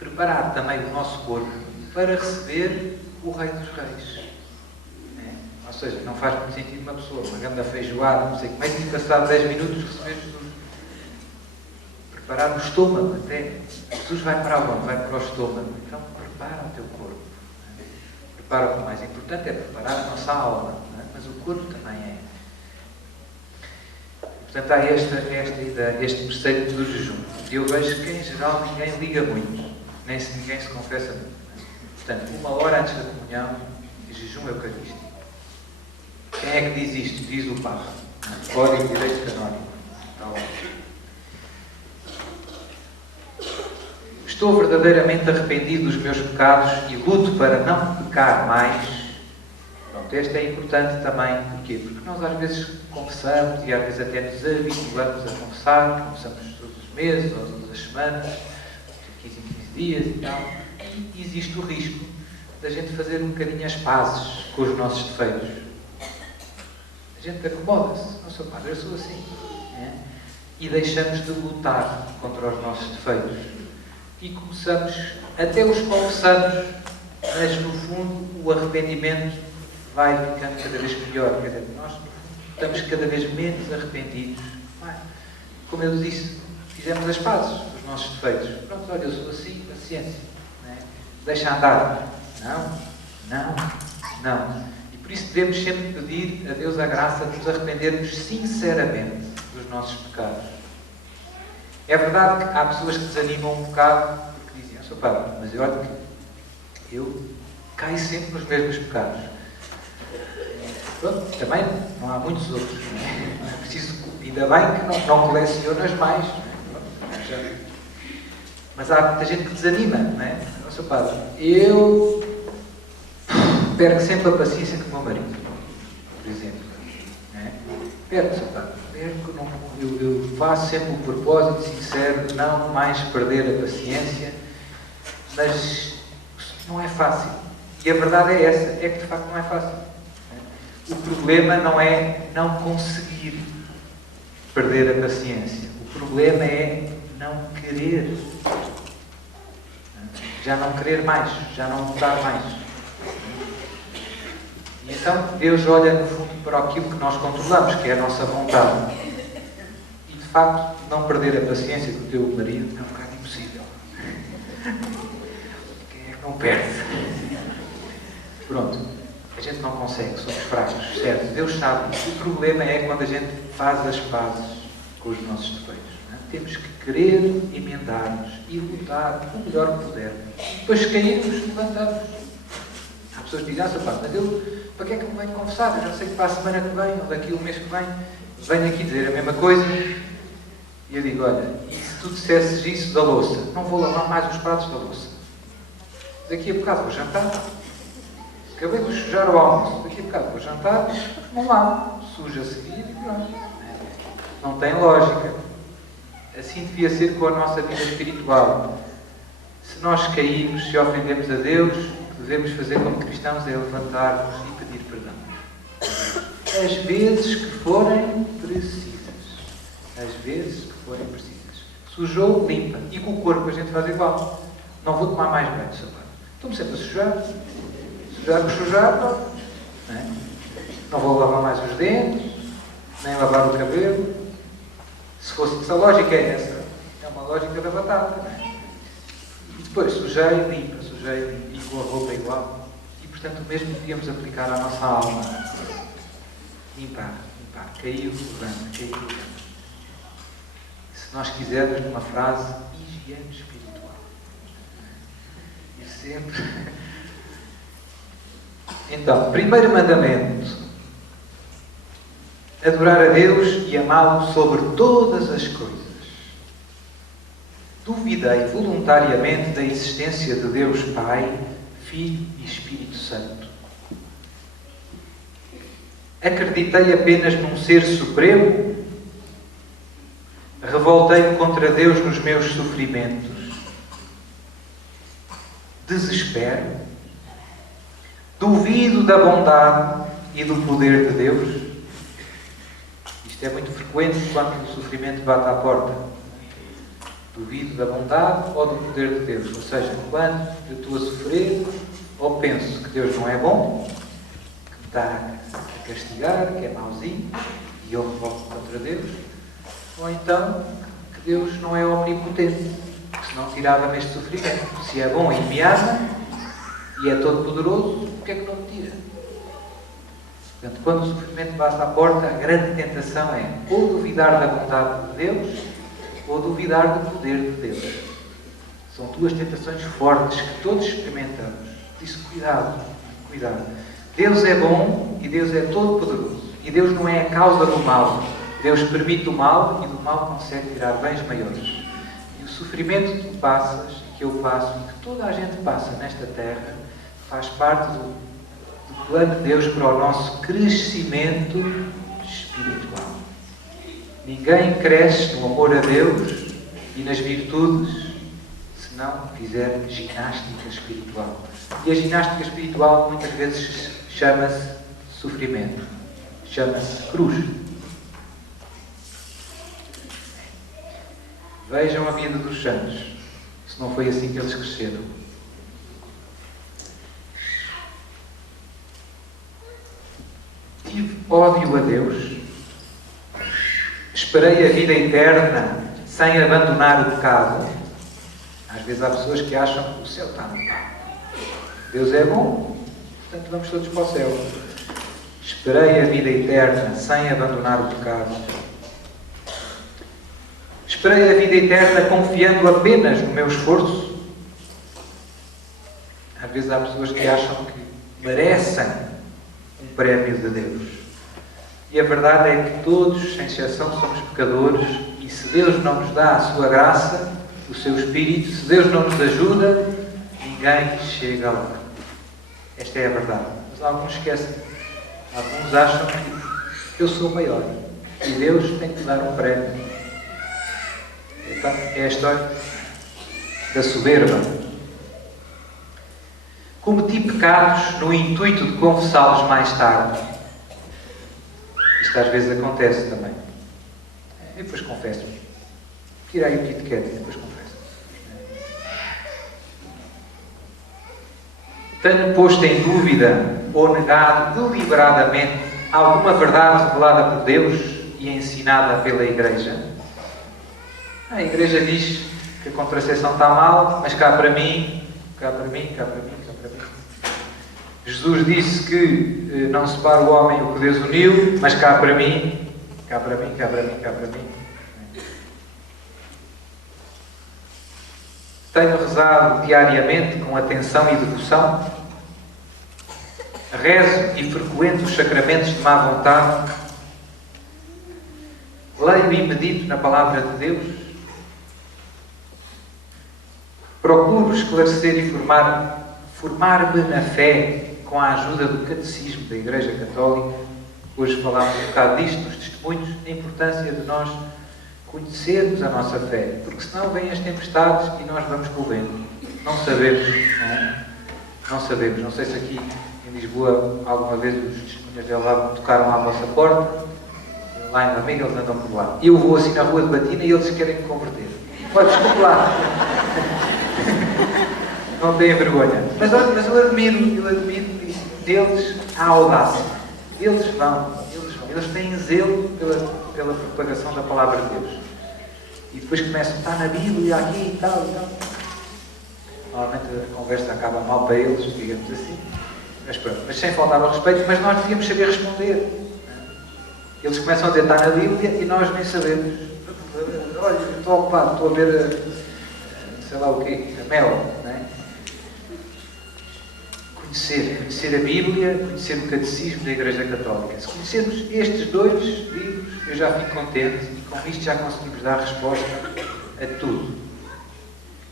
preparar também o nosso corpo para receber o Rei dos Reis. Ou seja, não faz muito sentido uma pessoa, uma grande feijoada, não sei como é que passar 10 minutos receber Jesus. Preparar o estômago até. Jesus vai para onde? Vai para o estômago. Então prepara o teu corpo. Prepara o mais importante é preparar a nossa alma, mas o corpo também é. Portanto, há esta ideia, este preceito do jejum. E eu vejo que em geral ninguém liga muito, nem se ninguém se confessa muito. Portanto, 1 hora antes da comunhão, jejum eucarístico. Quem é que diz isto? Diz o Papa. Código de Direito Canónico. Está lá. Estou verdadeiramente arrependido dos meus pecados e luto para não pecar mais. Pronto, este é importante também. Porquê? Porque nós às vezes confessamos e às vezes até nos habituamos a confessar. Confessamos todos os meses ou todas as semanas, de 15 em 15 dias e tal. E existe o risco da gente fazer um bocadinho as pazes com os nossos defeitos. A gente acomoda-se. Não sou padre, eu sou assim. E deixamos de lutar contra os nossos defeitos. E começamos, até os confessamos, mas no fundo o arrependimento vai ficando cada vez pior. Quer dizer, nós estamos cada vez menos arrependidos. Como eu disse, fizemos as pazes dos nossos defeitos. Pronto, olha, eu sou assim, paciência. Deixa andar. Não. Por isso devemos sempre pedir a Deus a graça de nos arrependermos sinceramente dos nossos pecados. É verdade que há pessoas que desanimam um bocado porque dizem, Sr. Padre, mas eu caio sempre nos mesmos pecados. Pronto, também não há muitos outros. Não é preciso, ainda bem que não colecionas mais. Mas há muita gente que desanima, não é? Sr. Padre, eu perco sempre a paciência com o meu marido, por exemplo. Perco, Sr. Padre. Eu faço sempre o propósito sincero de não mais perder a paciência, mas não é fácil. E a verdade é essa, é que de facto não é fácil. O problema não é não conseguir perder a paciência. O problema é não querer. Já não querer mais, já não lutar mais. E então Deus olha no fundo para aquilo que nós controlamos, que é a nossa vontade. E de facto, não perder a paciência com o teu marido é um bocado impossível. Quem é que não perde? Pronto, a gente não consegue, somos fracos, certo? Deus sabe. O problema é quando a gente faz as pazes com os nossos defeitos. Temos que querer emendar-nos e lutar o melhor que pudermos. Depois, se cairmos, levantamos. Há pessoas que dizem, Padre, mas eu, para que é que eu me venho confessar? Eu já sei que para a semana que vem, ou daqui a um mês que vem, venho aqui dizer a mesma coisa. E eu digo, olha, e se tu dissesses isso da louça? Não vou lavar mais os pratos da louça. Daqui a bocado vou jantar. Acabei de sujar o almoço. Daqui a bocado vou jantar. Não lavo. Suja a seguir e pronto. Não tem lógica. Assim devia ser com a nossa vida espiritual. Se nós caímos, se ofendemos a Deus, o que devemos fazer como cristãos é levantar-nos e pedir perdão. As vezes que forem precisas. As vezes que forem precisas. Sujou, limpa. E com o corpo a gente faz igual. Não vou tomar mais banho, Sr. Padre. Estou-me sempre a sujar. Sujar por sujar, não. Não é? Não vou lavar mais os dentes, nem lavar o cabelo. Se a lógica é essa, é uma lógica da batata. Não é? E depois sujei, limpa, e com a roupa igual. E portanto o mesmo podíamos aplicar à nossa alma. Limpar. Caiu, levanta, caiu, levanta. Se nós quisermos, numa frase, higiene espiritual. E sempre. Então, primeiro mandamento: adorar a Deus e amá-lo sobre todas as coisas. Duvidei voluntariamente da existência de Deus Pai, Filho e Espírito Santo. Acreditei apenas num ser supremo. Revoltei-me contra Deus nos meus sofrimentos. Desespero. Duvido da bondade e do poder de Deus. Isto é muito frequente quando o sofrimento bate à porta. Duvido da bondade ou do poder de Deus. Ou seja, quando eu estou a sofrer, ou penso que Deus não é bom, que me está a castigar, que é mauzinho, e eu revolto contra Deus, ou então que Deus não é omnipotente, que senão tirava-me este sofrimento. Se é bom e me ama, e é todo poderoso, porque é que não me tira? Portanto, quando o sofrimento bate à porta, a grande tentação é ou duvidar da bondade de Deus, ou duvidar do poder de Deus. São duas tentações fortes que todos experimentamos. Por isso, cuidado. Deus é bom e Deus é todo poderoso. E Deus não é a causa do mal. Deus permite o mal e do mal consegue tirar bens maiores. E o sofrimento que tu passas, que eu passo e que toda a gente passa nesta terra, faz parte do plano de Deus para o nosso crescimento espiritual. Ninguém cresce no amor a Deus e nas virtudes se não fizer ginástica espiritual. E a ginástica espiritual muitas vezes chama-se sofrimento, chama-se cruz. Vejam a vida dos santos, se não foi assim que eles cresceram. Tive ódio a Deus, esperei a vida eterna sem abandonar o pecado. Às vezes há pessoas que acham que o céu está no pecado. Deus é bom, portanto vamos todos para o céu. Esperei a vida eterna sem abandonar o pecado. Esperei a vida eterna confiando apenas no meu esforço. Às vezes há pessoas que acham que merecem um prémio de Deus. E a verdade é que todos, sem exceção, somos pecadores e se Deus não nos dá a sua graça, o seu Espírito, se Deus não nos ajuda, ninguém chega lá. Esta é a verdade. Mas alguns esquecem. Alguns acham que eu sou maior e Deus tem que dar um prémio. Então, é a história da soberba. Cometi pecados no intuito de confessá-los mais tarde. Isto às vezes acontece também. E depois confesso-os. Tira aí o Kit Kat e depois confesso. Tenho posto em dúvida ou negado deliberadamente alguma verdade revelada por Deus e ensinada pela Igreja. A Igreja diz que a contracepção está mal, mas cá para mim. Jesus disse que não separa o homem o que Deus uniu, mas cá para mim. Tenho rezado diariamente com atenção e devoção. Rezo e frequento os sacramentos de má vontade. Leio e medito na palavra de Deus. Procuro esclarecer e formar-me na fé com a ajuda do Catecismo da Igreja Católica. Hoje falámos um bocado disto, nos testemunhos, a importância de nós conhecermos a nossa fé, porque senão vêm as tempestades e nós vamos com o vento. Não sabemos, não é? Não sabemos. Não sei se aqui em Lisboa alguma vez os testemunhas dela tocaram à vossa porta. Lá em Lamega eles andam por lá. Eu vou assim na rua de Batina e eles querem me converter. Olha, desculpe lá. Não têm vergonha. Mas eu admiro deles há audácia. Eles vão. Eles têm zelo pela propagação da palavra de Deus. E depois começam, está na Bíblia, aqui e tal, e tal. Normalmente a conversa acaba mal para eles, digamos assim. Mas pronto, mas sem faltar ao respeito, mas nós devíamos saber responder. Eles começam a dizer, está na Bíblia, e nós nem sabemos. Olha, estou ocupado, estou a ver, sei lá o quê, a Mel, não é? Conhecer a Bíblia, conhecer o Catecismo da Igreja Católica. Se conhecermos estes dois livros, eu já fico contente, e com isto já conseguimos dar resposta a tudo.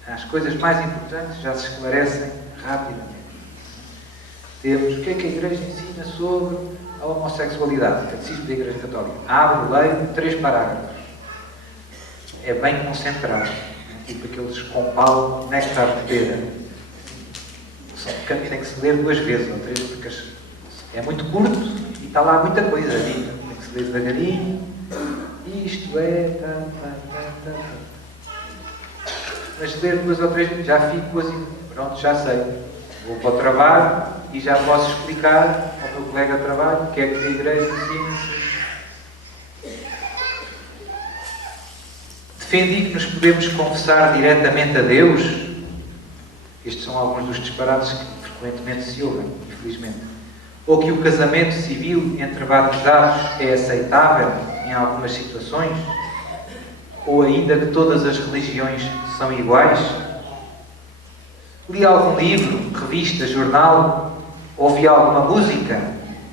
As coisas mais importantes já se esclarecem rapidamente. Temos o que é que a Igreja ensina sobre a homossexualidade, o Catecismo da Igreja Católica. Abre, leio, 3 parágrafos. É bem concentrado, tipo aqueles com pau, néctar de pera. Tem que se ler 2 vezes ou 3, porque é muito curto e está lá muita coisa ali. Tem que se ler devagarinho. Isto é... Mas se ler 2 ou 3 vezes já fico assim, pronto, já sei. Vou para o trabalho e já posso explicar ao meu colega de trabalho o que é que a Igreja ensina. Defendi que nos podemos confessar diretamente a Deus. Estes são alguns dos disparates que frequentemente se ouvem, infelizmente. Ou que o casamento civil entre batizados é aceitável em algumas situações. Ou ainda que todas as religiões são iguais. Li algum livro, revista, jornal, ouvi alguma música,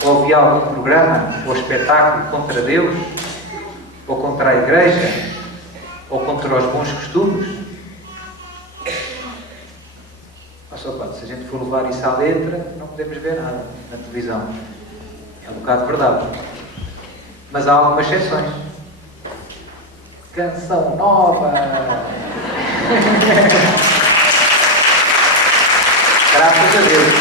ouvi algum programa ou espetáculo contra Deus, ou contra a Igreja, ou contra os bons costumes. Se a gente for levar isso à letra, não podemos ver nada na televisão. É um bocado verdade. Mas há algumas exceções. Canção nova! Graças a Deus.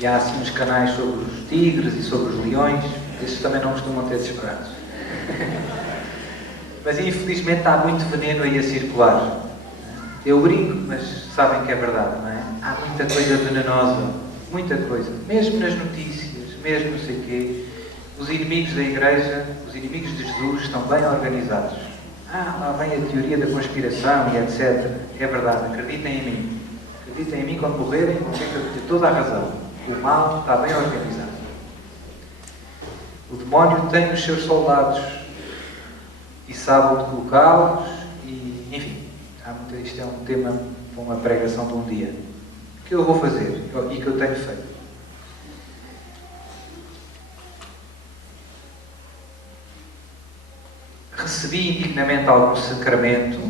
E há assim uns canais sobre os tigres e sobre os leões. Esses também não costumam ter disparados. Mas infelizmente há muito veneno aí a circular. Eu brinco, mas sabem que é verdade, não é? Há muita coisa venenosa. Muita coisa. Mesmo nas notícias, mesmo não sei o quê. Os inimigos da Igreja, os inimigos de Jesus estão bem organizados. Lá vem a teoria da conspiração e etc. É verdade, acreditem em mim. Acreditem em mim, quando morrerem, vão ter toda a razão. O mal está bem organizado. O demónio tem os seus soldados e sabe onde colocá-los e, enfim, isto é um tema para uma pregação de um dia. O que eu vou fazer e que eu tenho feito? Recebi indignamente algum sacramento,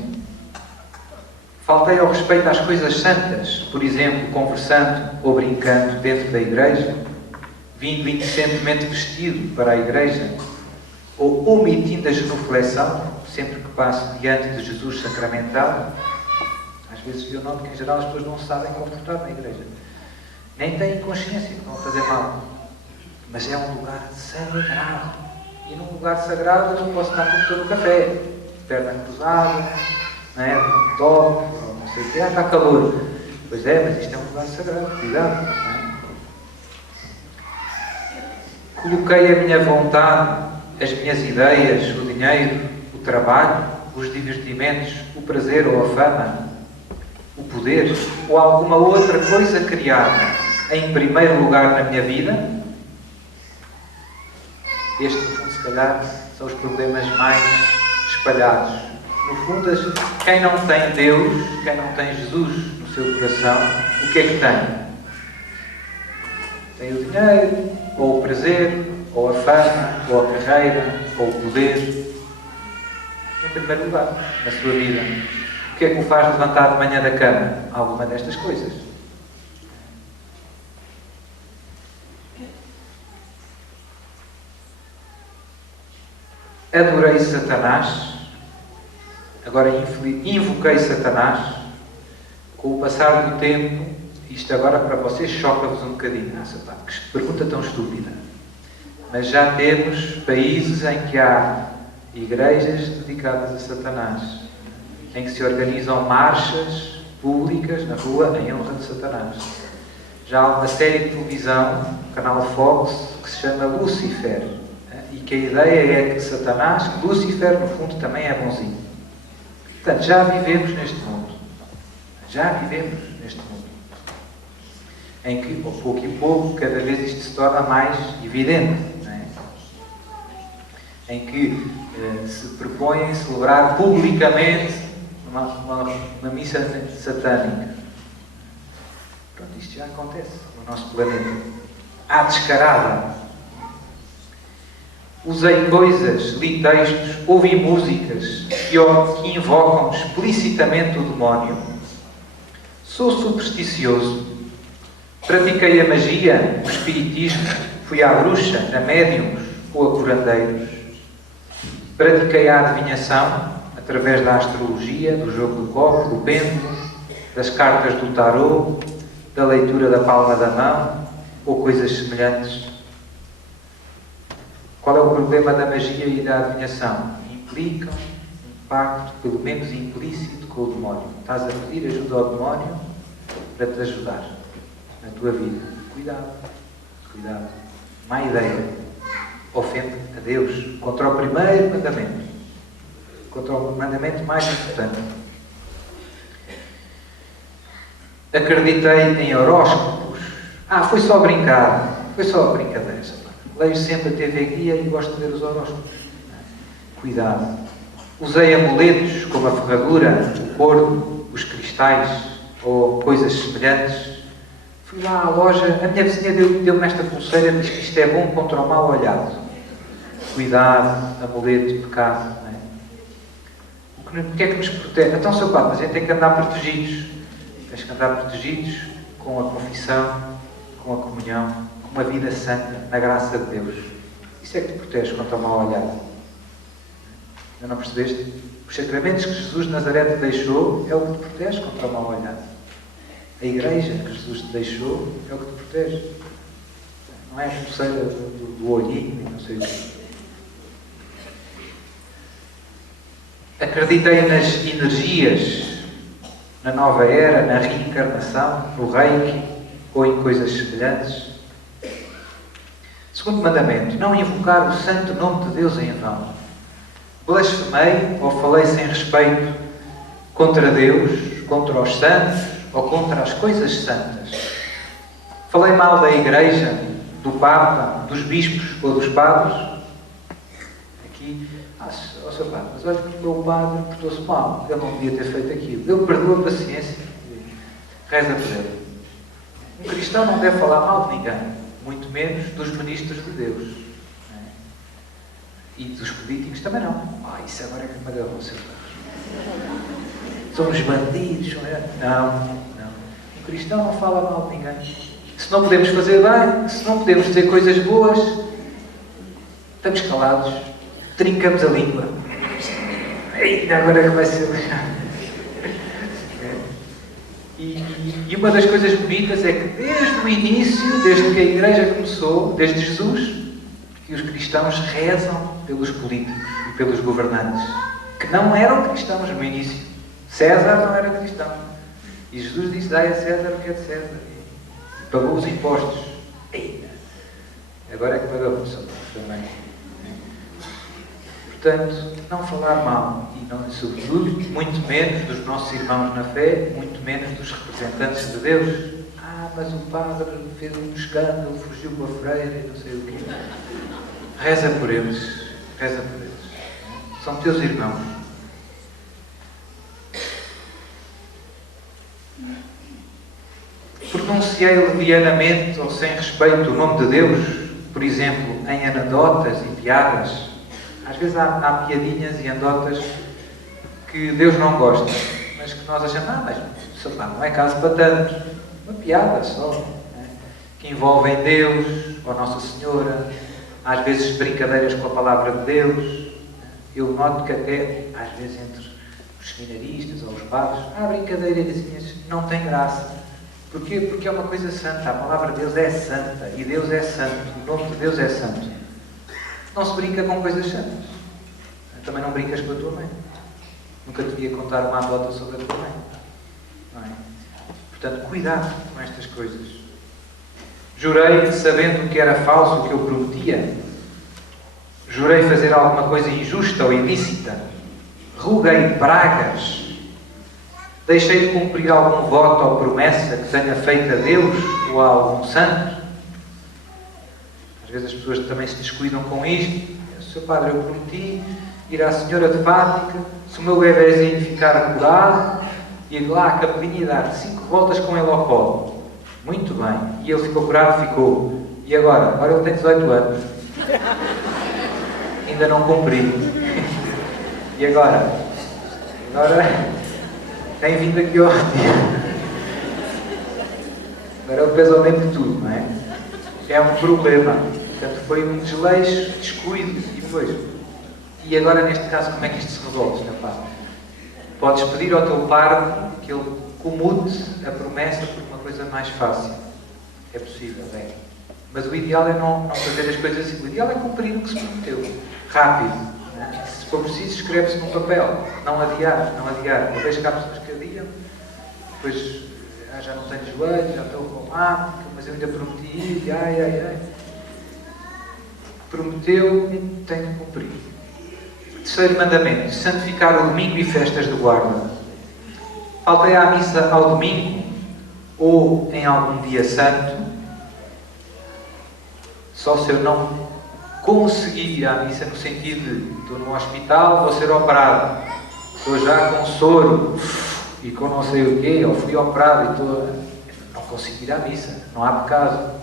faltei ao respeito às coisas santas, por exemplo, conversando ou brincando dentro da igreja, vindo inocentemente vestido para a igreja, ou omitindo a genuflexão, sempre que passo diante de Jesus sacramentado. Às vezes eu noto que, em geral, as pessoas não se sabem comportar na igreja. Nem têm consciência que vão fazer mal. Mas é um lugar sagrado. E num lugar sagrado eu não posso estar como todo o café. Perna cruzada, não é? Top, não sei o que. Está calor. Pois é, mas isto é um lugar sagrado. Cuidado, não é? Coloquei a minha vontade, as minhas ideias, o dinheiro, o trabalho, os divertimentos, o prazer ou a fama, o poder ou alguma outra coisa criada em primeiro lugar na minha vida. Este, no fundo, se calhar, são os problemas mais espalhados. No fundo, quem não tem Deus, quem não tem Jesus no seu coração, o que é que tem? Tem o dinheiro, ou o prazer, ou a fama, ou a carreira, ou o poder. Em primeiro lugar, na sua vida. O que é que o faz levantar de manhã da cama? Alguma destas coisas. Adorei Satanás, agora invoquei Satanás. Com o passar do tempo, isto agora para vocês choca-vos um bocadinho, que pergunta tão estúpida. Mas já temos países em que há igrejas dedicadas a Satanás, em que se organizam marchas públicas na rua em honra de Satanás. Já há uma série de televisão, no canal Fox, que se chama Lucifer. E que a ideia é que Satanás, que Lucifer, no fundo, também é bonzinho. Portanto, já vivemos neste mundo. Já vivemos neste mundo. Em que, ao pouco e pouco, cada vez isto se torna mais evidente. Não é? Em que se propõem celebrar publicamente uma missa satânica. Pronto, isto já acontece no nosso planeta. À descarada. Usei coisas, li textos, ouvi músicas que invocam explicitamente o demónio. Sou supersticioso. Pratiquei a magia, o espiritismo, fui à bruxa, a médiums ou a curandeiros. Pratiquei a adivinhação, através da astrologia, do jogo do copo, do pêndulo, das cartas do tarô, da leitura da palma da mão ou coisas semelhantes. Qual é o problema da magia e da adivinhação? Implicam um pacto, pelo menos implícito, com o demónio. Estás a pedir ajuda ao demónio para te ajudar na tua vida. Cuidado, cuidado. Má ideia. Ofende a Deus contra o primeiro mandamento. Contra o mandamento mais importante. Acreditei em horóscopos. Foi só brincar. Foi só brincadeira. Leio sempre a TV Guia e gosto de ver os horóscopos. Cuidado. Usei amuletos como a ferradura, o corno, os cristais ou coisas semelhantes. Fui lá à loja, a minha vizinha deu-me esta pulseira e diz que isto é bom contra o mal olhado. Cuidado, amuleto, pecado. Não é? O que é que nos protege? Então, seu Padre, mas a gente tem que andar protegidos. Tens que andar protegidos com a confissão, com a comunhão, uma vida santa, na graça de Deus. Isso é que te protege contra o mal olhado. Ainda não percebeste? Os sacramentos que Jesus de Nazaré te deixou é o que te protege contra o mal olhado. A igreja que Jesus te deixou é o que te protege. Não é a pulseira do olhinho e não sei o quê. Acreditei nas energias, na nova era, na reencarnação, no reiki ou em coisas semelhantes. Segundo mandamento, não invocar o santo nome de Deus em vão. Blasfemei ou falei sem respeito contra Deus, contra os santos ou contra as coisas santas. Falei mal da Igreja, do Papa, dos bispos ou dos padres. Aqui, Sr. Padre, mas olha que o meu padre portou-se mal. Ele não podia ter feito aquilo. Ele perdoa a paciência. Reza por ele. Um cristão não deve falar mal de ninguém. Muito menos dos ministros de Deus. Não é? E dos políticos também não. Isso agora é que me agarrou, Sr. Padre. São os bandidos, não é? Não. Um cristão não fala mal de ninguém. Se não podemos fazer bem, se não podemos dizer coisas boas, estamos calados, trincamos a língua. Ainda agora é que vai ser. E uma das coisas bonitas é que desde o início, desde que a Igreja começou, desde Jesus, que os cristãos rezam pelos políticos e pelos governantes, que não eram cristãos no início. César não era cristão. E Jesus disse, dai a César o que é de César. E pagou os impostos. Agora é que pagou o Senhor também. Portanto, não falar mal, e não, sobretudo, muito menos dos nossos irmãos na fé, muito menos dos representantes de Deus. Mas o padre fez um escândalo, fugiu com a freira e não sei o quê. Reza por eles. Reza por eles. São teus irmãos. Pronunciei levianamente ou sem respeito o nome de Deus, por exemplo, em anedotas e piadas. Às vezes há piadinhas e anedotas que Deus não gosta, mas que nós achamos, mas não é caso para tanto. Uma piada só, né? Que envolvem Deus ou Nossa Senhora, às vezes brincadeiras com a palavra de Deus. Eu noto que até, às vezes, entre os seminaristas ou os padres, há brincadeiras que não têm graça. Porquê? Porque é uma coisa santa. A palavra de Deus é santa. E Deus é santo. O nome de Deus é santo. Não se brinca com coisas santas. Também não brincas com a tua mãe. Nunca te devia contar uma anedota sobre a tua mãe. Não é? Portanto, cuidado com estas coisas. Jurei, sabendo que era falso o que eu prometia. Jurei fazer alguma coisa injusta ou ilícita. Roguei pragas. Deixei de cumprir algum voto ou promessa que tenha feito a Deus ou a algum santo. Às vezes as pessoas também se descuidam com isto. Sr. Padre, eu prometi ir à Senhora de Fátima, se o meu bebezinho ficar curado, ir lá à capelinha e dar 5 voltas com ele ao colo. Muito bem. E ele ficou curado? Ficou. E agora? Agora ele tem 18 anos. Ainda não cumpri. E agora? Agora tem vindo aqui ao dia. Agora ele pesa o mesmo que tudo, não é? É um problema. Portanto, foi um desleixo, descuido e depois. E agora, neste caso, como é que isto se resolve, Sr. Padre? Podes pedir ao teu padre que ele comute a promessa por uma coisa mais fácil. É possível, é. Mas o ideal é não fazer as coisas assim. O ideal é cumprir o que se prometeu. Rápido. Né? Se for preciso, escreve-se num papel. Não adiar, não adiar. Eu vejo que há pessoas que adiam, depois já não tenho joelhos, já estou reumático, mas eu ainda prometi ir, ai. Prometeu, tem de cumprir. Terceiro mandamento, santificar o domingo e festas de guarda. Faltei à missa ao domingo ou em algum dia santo, só se eu não conseguir ir à missa no sentido de estou no hospital, vou ser operado, estou já com soro e com não sei o quê, ou fui operado e estou... não consigo ir à missa, não há pecado.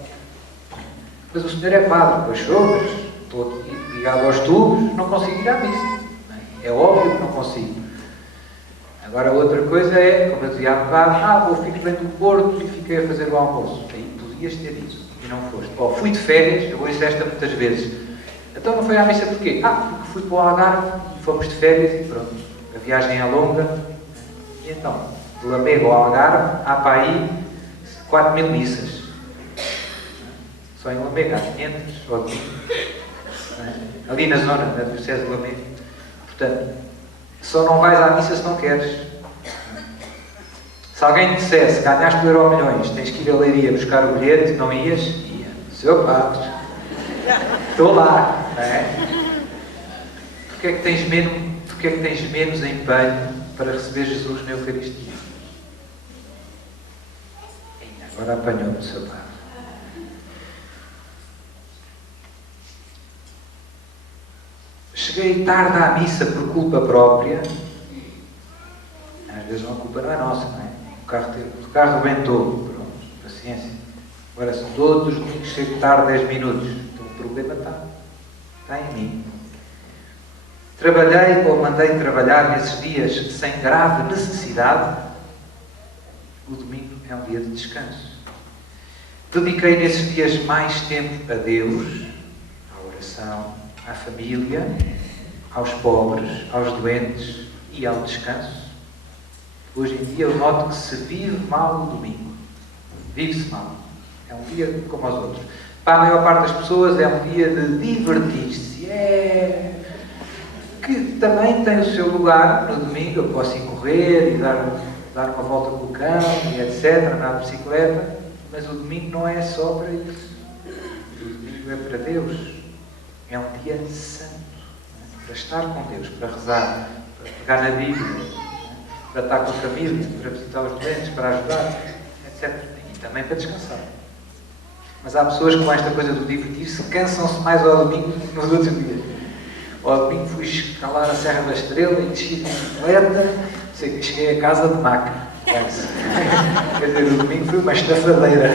Mas o senhor é padre, pois sou, mas estou aqui ligado aos tubos, não consigo ir à missa. É óbvio que não consigo. Agora outra coisa é, como eu dizia há bocado, o filho vem do Porto e fiquei a fazer o almoço. Aí podias ter isso e não foste. Ou fui de férias, eu ouço esta muitas vezes. Então não foi à missa porquê? Porque fui para o Algarve e fomos de férias e pronto. A viagem é longa. E então, de Lamego ao Algarve, há para aí 4.000 missas. Só em Lamego há 500, ou 500. Ali na zona da Diocese de Lamego. Portanto, só não vais à missa se não queres. Se alguém te dissesse, ganhaste o Euromilhões, tens que ir a Leiria buscar o bilhete, não ias? Ia. Seu padre, estou lá, não é? Porquê é que tens menos empenho para receber Jesus na Eucaristia? Agora apanhou-me o seu padre. Cheguei tarde à missa por culpa própria. Às vezes a culpa não é nossa, não é? O carro rebentou. Pronto, paciência. Agora, se todos os domingos chego tarde 10 minutos, então o problema está em mim. Trabalhei ou mandei trabalhar nesses dias sem grave necessidade. O domingo é um dia de descanso. Dediquei nesses dias mais tempo a Deus, à oração, à família, aos pobres, aos doentes e ao descanso. Hoje em dia eu noto que se vive mal o domingo. Vive-se mal. É um dia como os outros. Para a maior parte das pessoas é um dia de divertir-se. Que também tem o seu lugar no domingo. Eu posso ir correr e dar uma volta com o cão e etc. Andar de bicicleta. Mas o domingo não é só para isso. O domingo é para Deus. É um dia santo, para estar com Deus, para rezar, para pegar na Bíblia, para estar com a família, para visitar os doentes, para ajudar, etc. E também para descansar. Mas há pessoas que com esta coisa do divertir-se cansam-se mais ao domingo do que nos outros dias. Ao domingo fui escalar a Serra da Estrela e desci de bicicleta, sei que cheguei a casa de maca. Quer dizer, o domingo foi uma estafadeira.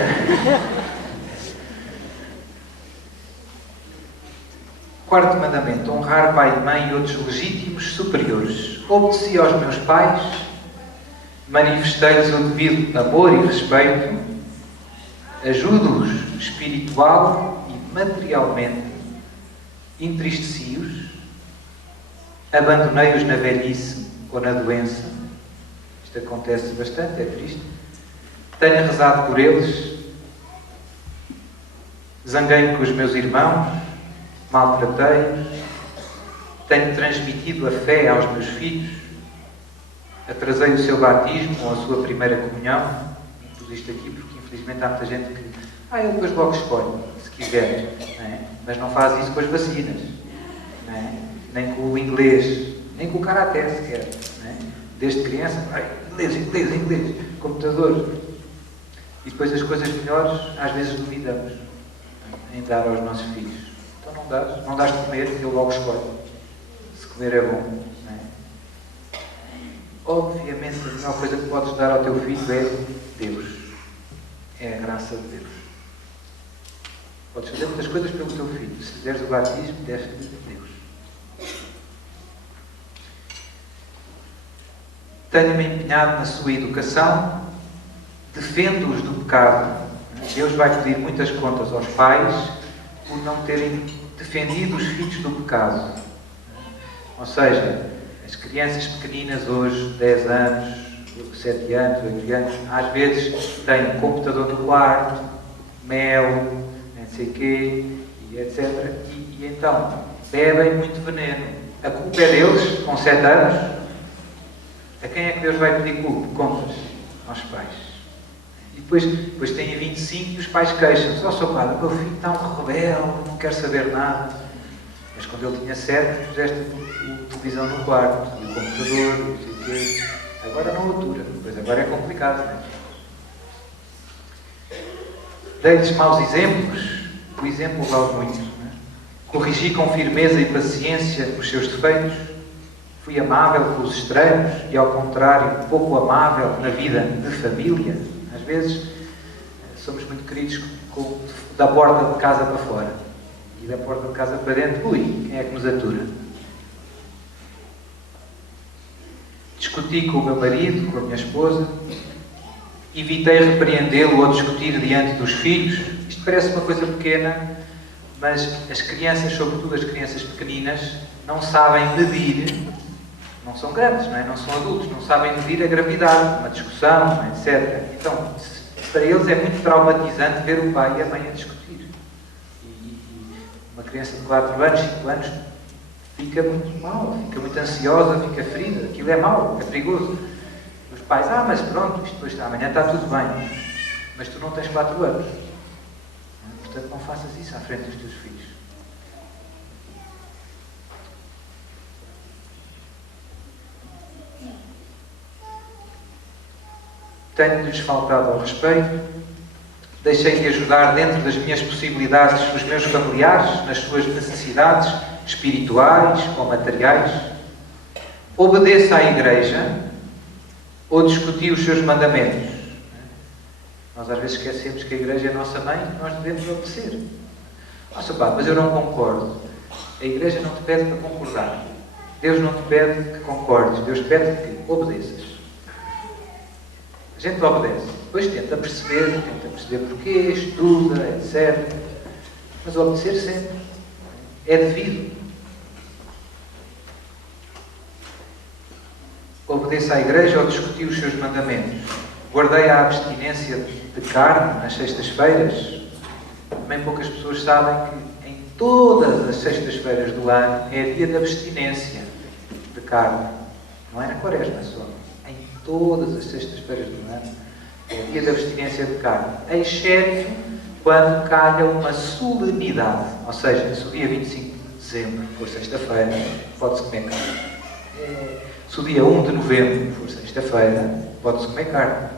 Quarto mandamento, honrar pai e mãe e outros legítimos superiores. Obedeci aos meus pais, manifestei-lhes o devido amor e respeito, ajudo-os espiritual e materialmente, entristeci-os, abandonei-os na velhice ou na doença. Isto acontece bastante, é triste. Tenho rezado por eles, zanguei-me com os meus irmãos, maltratei-os, tenho transmitido a fé aos meus filhos, atrasei o seu batismo ou a sua primeira comunhão. Tudo isto aqui porque infelizmente há muita gente que Ele depois logo escolhe, se quiser. Não é? Mas não faz isso com as vacinas. Não é? Nem com o inglês, nem com o karaté sequer. Não é? Desde criança, inglês, computador. E depois as coisas melhores, às vezes duvidamos em dar aos nossos filhos. Então não dás de comer, ele logo escolhe. Se comer é bom. Não é? Obviamente, a melhor coisa que podes dar ao teu filho é Deus. É a graça de Deus. Podes fazer muitas coisas pelo teu filho. Se deres o batismo, deste-lhe Deus. Tenho-me empenhado na sua educação, defendo-os do pecado. Deus vai pedir muitas contas aos pais por não terem defendido os filhos do pecado. Ou seja, as crianças pequeninas hoje, 10 anos, 7 anos, 8 anos, às vezes têm computador no quarto, mel, não sei o quê, e etc. E então bebem muito veneno. A culpa é deles, com 7 anos. A quem é que Deus vai pedir contas? Aos pais. E depois têm 25 e os pais queixam-se. Seu padre, o meu filho está um rebelde, não quer saber nada. Mas quando ele tinha 7, puseste a televisão no quarto, e o computador, não sei o quê. Agora não altura, pois agora é complicado, não é? Dei-lhes maus exemplos, o exemplo vale muito. Não é? Corrigi com firmeza e paciência os seus defeitos. Fui amável com os estranhos e, ao contrário, pouco amável na vida de família. Às vezes somos muito queridos da porta de casa para fora e da porta de casa para dentro. Ui, quem é que nos atura? Discuti com o meu marido, com a minha esposa, evitei repreendê-lo ou discutir diante dos filhos. Isto parece uma coisa pequena, mas as crianças, sobretudo as crianças pequeninas, não sabem medir. Não são grandes, não é? Não são adultos, não sabem medir a gravidade, uma discussão, etc. Então, para eles é muito traumatizante ver o pai e a mãe a discutir. E uma criança de 4 anos, 5 anos, fica muito mal, fica muito ansiosa, fica ferida. Aquilo é mau, é perigoso. Os pais, mas pronto, isto depois, amanhã está tudo bem. Mas tu não tens 4 anos. Portanto, não faças isso à frente dos teus filhos. Tenho-lhes faltado ao respeito, deixei de ajudar dentro das minhas possibilidades os meus familiares nas suas necessidades espirituais ou materiais, obedeço à Igreja ou discuti os seus mandamentos. Nós às vezes esquecemos que a Igreja é a nossa mãe e que nós devemos obedecer. Nossa, pá, mas eu não concordo. A Igreja não te pede para concordar. Deus não te pede que concordes. Deus pede que obedeças. A gente obedece. Depois tenta perceber porquê, estuda, etc. Mas obedecer sempre. É devido. Obedeça à Igreja ou discuti os seus mandamentos. Guardei a abstinência de carne nas sextas-feiras. Também poucas pessoas sabem que em todas as sextas-feiras do ano é dia de abstinência de carne. Não é na quaresma só. Todas as sextas-feiras do ano é dia de abstinência de carne, exceto quando calha uma solenidade. Ou seja, se o dia 25 de dezembro for sexta-feira, pode-se comer carne. Se o dia 1 de novembro for sexta-feira, pode-se comer carne.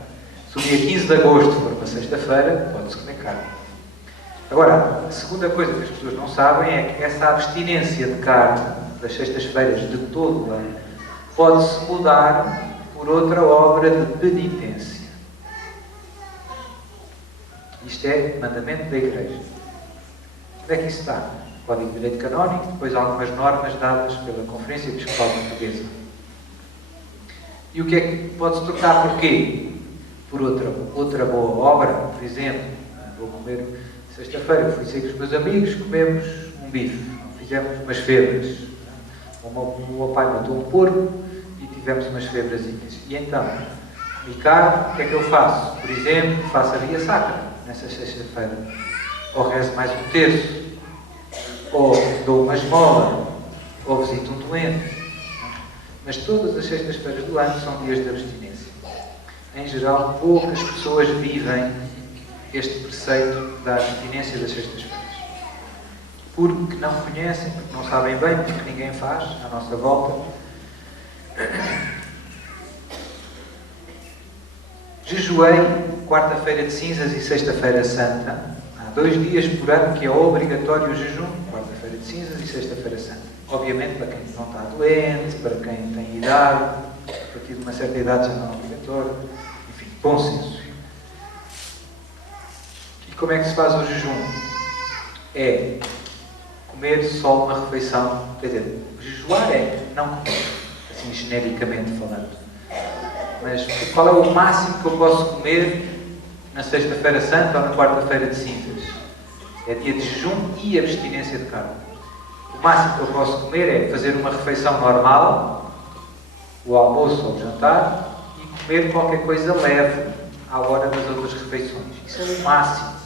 Se o dia 15 de agosto for uma sexta-feira, pode-se comer carne. Agora, a segunda coisa que as pessoas não sabem é que essa abstinência de carne das sextas-feiras de todo o ano pode-se mudar por outra obra de penitência. Isto é mandamento da Igreja. Onde é que isso está? Código de Direito Canónico, depois algumas normas dadas pela Conferência Episcopal Portuguesa. E o que é que pode-se trocar por quê? Por outra boa obra, por exemplo, vou comer sexta-feira, fui sair com os meus amigos, comemos um bife, fizemos umas febras. O meu pai matou um porco, tivemos umas febrazinhas. E então, Ricardo, o que é que eu faço? Por exemplo, faço a via sacra, nessa sexta-feira. Ou rezo mais um terço, ou dou uma esmola, ou visito um doente. Mas todas as sextas-feiras do ano são dias de abstinência. Em geral, poucas pessoas vivem este preceito da abstinência das sextas-feiras. Porque não conhecem, porque não sabem bem, porque ninguém faz à nossa volta. Jejuei quarta-feira de cinzas e sexta-feira santa. Há 2 dias por ano que é obrigatório o jejum, quarta-feira de cinzas e sexta-feira santa. Obviamente para quem não está doente, para quem tem idade, a partir de uma certa idade já não é obrigatório. Enfim, bom senso. E como é que se faz o jejum? É comer só uma refeição, quer dizer, jejuar é não comer, assim genericamente falando. Mas qual é o máximo que eu posso comer na sexta-feira santa ou na quarta-feira de cinzas? É dia de jejum e abstinência de carne. O máximo que eu posso comer é fazer uma refeição normal, o almoço ou o jantar, e comer qualquer coisa leve à hora das outras refeições. Isso é o máximo.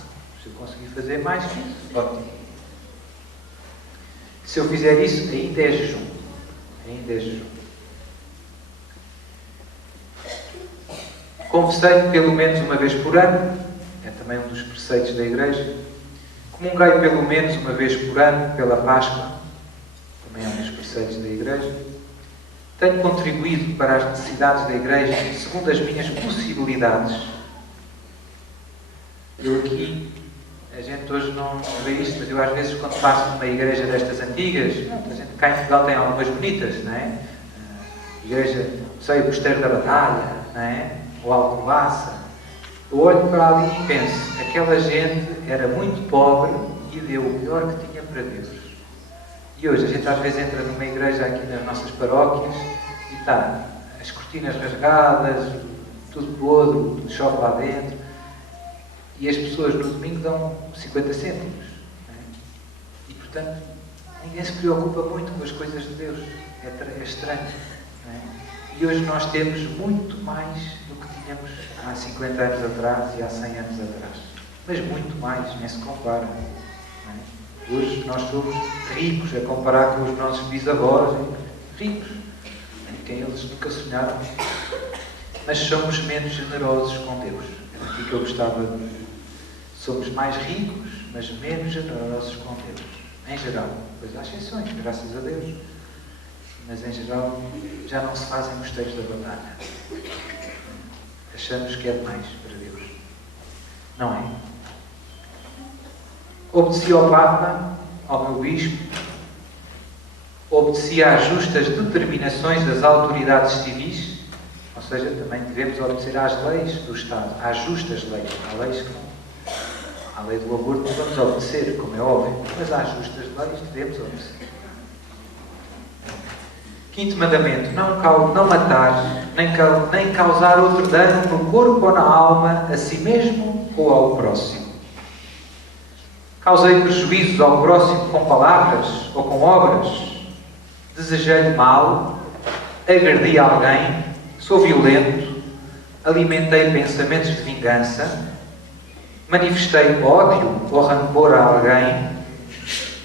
Se eu conseguir fazer mais que isso, ótimo. Se eu fizer isso, ainda é jejum. Ainda é jejum. Confessei pelo menos uma vez por ano, é também um dos preceitos da Igreja. Comunguei pelo menos uma vez por ano pela Páscoa, também é um dos preceitos da Igreja. Tenho contribuído para as necessidades da Igreja segundo as minhas possibilidades. Eu aqui, a gente hoje não vê isto, mas eu às vezes quando passo numa igreja destas antigas, a gente cá em Portugal tem algumas bonitas, não é? Igreja, sei, o Mosteiro da Batalha, não é? Ou Alcobaça. Eu olho para ali e penso, aquela gente era muito pobre e deu o melhor que tinha para Deus. E hoje a gente às vezes entra numa igreja aqui nas nossas paróquias e está as cortinas rasgadas, tudo podre, tudo chove lá dentro, e as pessoas no domingo dão 50 cêntimos. Não é? E portanto, ninguém se preocupa muito com as coisas de Deus. É estranho. Não é? E hoje nós temos muito mais do que tínhamos há 50 anos atrás e há 100 anos atrás. Mas muito mais, nem se compara. Não é? Hoje nós somos ricos a comparar com os nossos bisavós. Ricos. Em quem eles nunca sonharam. Mas somos menos generosos com Deus. É aqui que eu gostava de dizer. Somos mais ricos, mas menos generosos com Deus. Em geral. Pois há exceções, graças a Deus. Mas em geral já não se fazem mosteiros da batalha. Achamos que é demais para Deus. Não é? Obedeci ao Papa, ao meu Bispo, obedeci às justas determinações das autoridades civis, ou seja, também devemos obedecer às leis do Estado, às justas leis. Há leis que não. À lei do aborto não vamos obedecer, como é óbvio, mas às justas leis devemos obedecer. Quinto mandamento, não matar, nem causar outro dano no corpo ou na alma, a si mesmo ou ao próximo. Causei prejuízos ao próximo com palavras ou com obras, desejei-lhe mal, agredi alguém, sou violento, alimentei pensamentos de vingança, manifestei ódio ou rancor a alguém,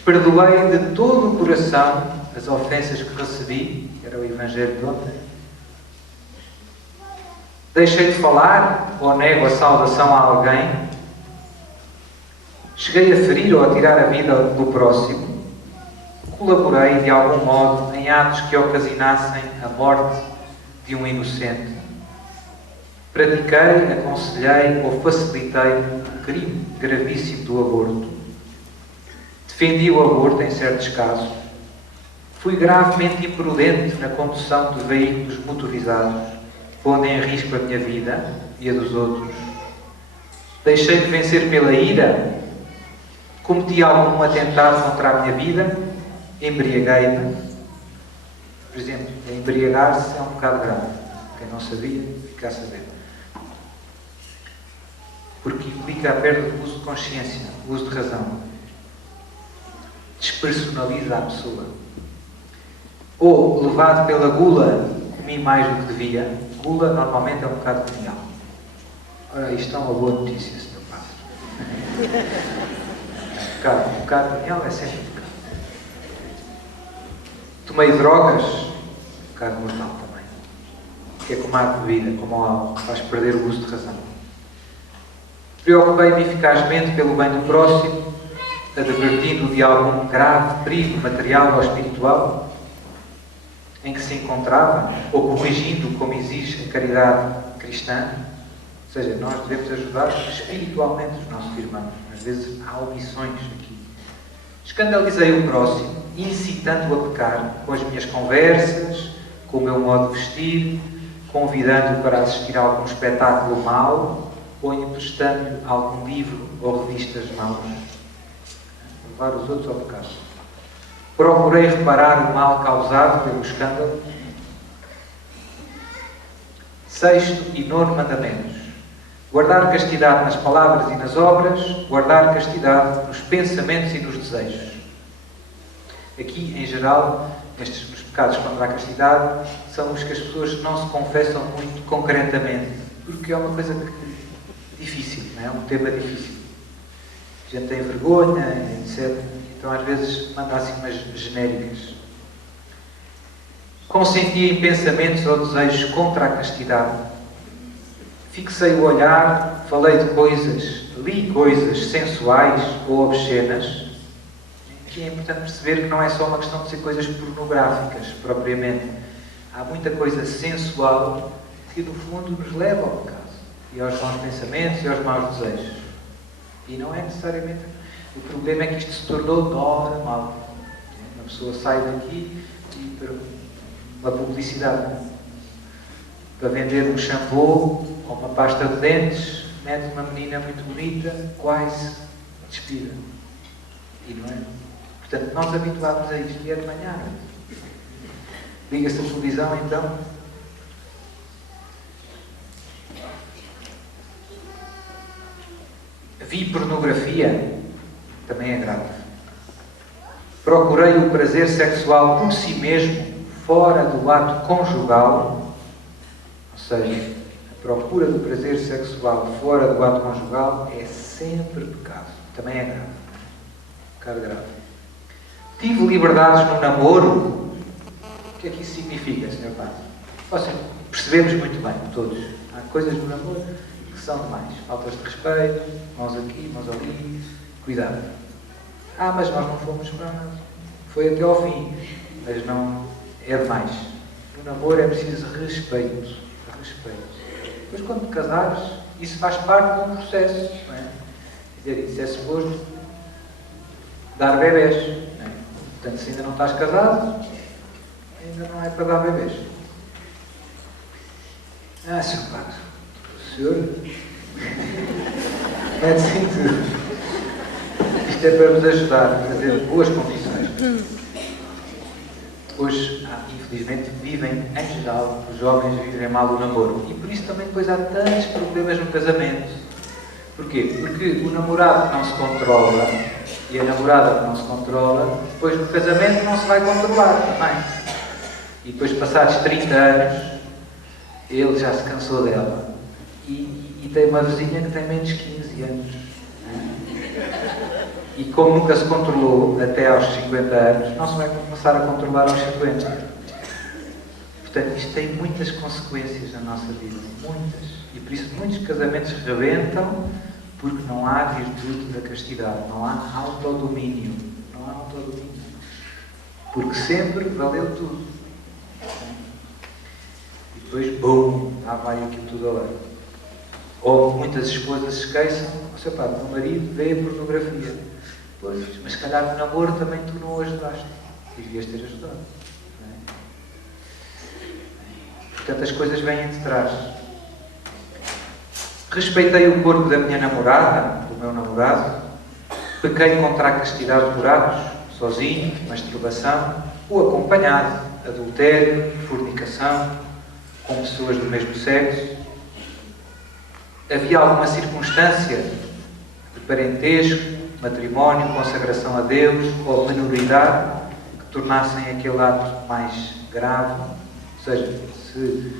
perdoei de todo o coração as ofensas que recebi, que era o Evangelho de ontem. Deixei de falar ou nego a saudação a alguém. Cheguei a ferir ou a tirar a vida do próximo. Colaborei de algum modo em atos que ocasionassem a morte de um inocente. Pratiquei, aconselhei ou facilitei o crime gravíssimo do aborto. Defendi o aborto em certos casos. Fui gravemente imprudente na condução de veículos motorizados, pondo em risco a minha vida e a dos outros. Deixei-me vencer pela ira. Cometi algum atentado contra a minha vida. Embriaguei-me. Por exemplo, embriagar-se é um bocado grave. Quem não sabia, fica a saber. Porque implica a perda do uso de consciência, o uso de razão. Despersonaliza a pessoa. Ou, levado pela gula, comi mais do que devia. Gula normalmente é um bocado genial. Ora, isto é uma boa notícia, Sr. Padre. Um bocado genial é sempre um bocado. Tomei drogas, um bocado mortal também. Que é como a bebida, como o álcool, faz perder o uso de razão. Preocupei-me eficazmente pelo bem do próximo, advertindo de algum grave perigo material ou espiritual em que se encontrava, ou corrigindo como exige a caridade cristã. Ou seja, nós devemos ajudar espiritualmente os nossos irmãos. Às vezes há omissões aqui. Escandalizei o próximo, incitando-o a pecar com as minhas conversas, com o meu modo de vestir, convidando-o para assistir a algum espetáculo mau ou emprestando-lhe algum livro ou revistas maus. Levar os outros ao pecado. Procurei reparar o mal causado pelo escândalo. 6º e 9º mandamentos. Guardar castidade nas palavras e nas obras, guardar castidade nos pensamentos e nos desejos. Aqui, em geral, nos pecados contra a castidade, são os que as pessoas não se confessam muito concretamente, porque é uma coisa difícil, não é? Um tema difícil. A gente tem vergonha, etc. Então, às vezes, manda assim umas genéricas. Consenti em pensamentos ou desejos contra a castidade. Fixei o olhar, falei de coisas, li coisas sensuais ou obscenas. Aqui é importante perceber que não é só uma questão de ser coisas pornográficas, propriamente. Há muita coisa sensual que, no fundo, nos leva ao pecado. E aos maus pensamentos e aos maus desejos. E não é necessariamente... O problema é que isto se tornou normal. Uma pessoa sai daqui e para uma publicidade para vender um shampoo ou uma pasta de dentes, mete uma menina muito bonita, quase despida. E não é? Portanto, nós habituámos a isto e é de manhã. Liga-se a televisão, então. Vi pornografia, também é grave. Procurei o prazer sexual por si mesmo, fora do ato conjugal, ou seja, a procura do prazer sexual fora do ato conjugal é sempre pecado. Também é grave. Pecado grave. Tive liberdades no namoro. O que é que isso significa, Sr. Padre? Vocês percebemos muito bem, todos. Há coisas no namoro que são demais. Faltas de respeito, mãos aqui, mãos ali. Cuidado. Mas nós não fomos para nada. Foi até ao fim. Mas não é demais. No namoro é preciso respeito. Respeito. Depois, quando te casares, isso faz parte de um processo. Não é? Quer dizer, isso é suposto dar bebés. Não é? Portanto, se ainda não estás casado, ainda não é para dar bebés. Sr. Padre, o senhor é assim tudo. Isto é para nos ajudar a fazer boas confissões. Hoje, infelizmente, vivem, em geral, os jovens vivem mal o namoro. E por isso também depois há tantos problemas no casamento. Porquê? Porque o namorado que não se controla e a namorada que não se controla, depois no casamento não se vai controlar também. E depois, passados 30 anos, ele já se cansou dela. E tem uma vizinha que tem menos 15 anos. E como nunca se controlou até aos 50 anos, não se vai começar a controlar aos 50. Portanto, isto tem muitas consequências na nossa vida. Muitas. E por isso muitos casamentos rebentam porque não há virtude da castidade. Não há autodomínio. Não há autodomínio. Porque sempre valeu tudo. E depois, bum, lá vai aquilo tudo ao ar. Ou muitas esposas se queixam, seu pai, o meu marido vê a pornografia. Pois, mas se calhar no namoro também tu não o ajudaste. E devias ter ajudado. Não é? Portanto, as coisas vêm de trás. Respeitei o corpo da minha namorada, do meu namorado. Pequei contra a castidade por atos, sozinho, masturbação, ou acompanhado, adultério, fornicação, com pessoas do mesmo sexo. Havia alguma circunstância de parentesco, matrimónio, consagração a Deus ou menoridade que tornassem aquele ato mais grave? Ou seja, se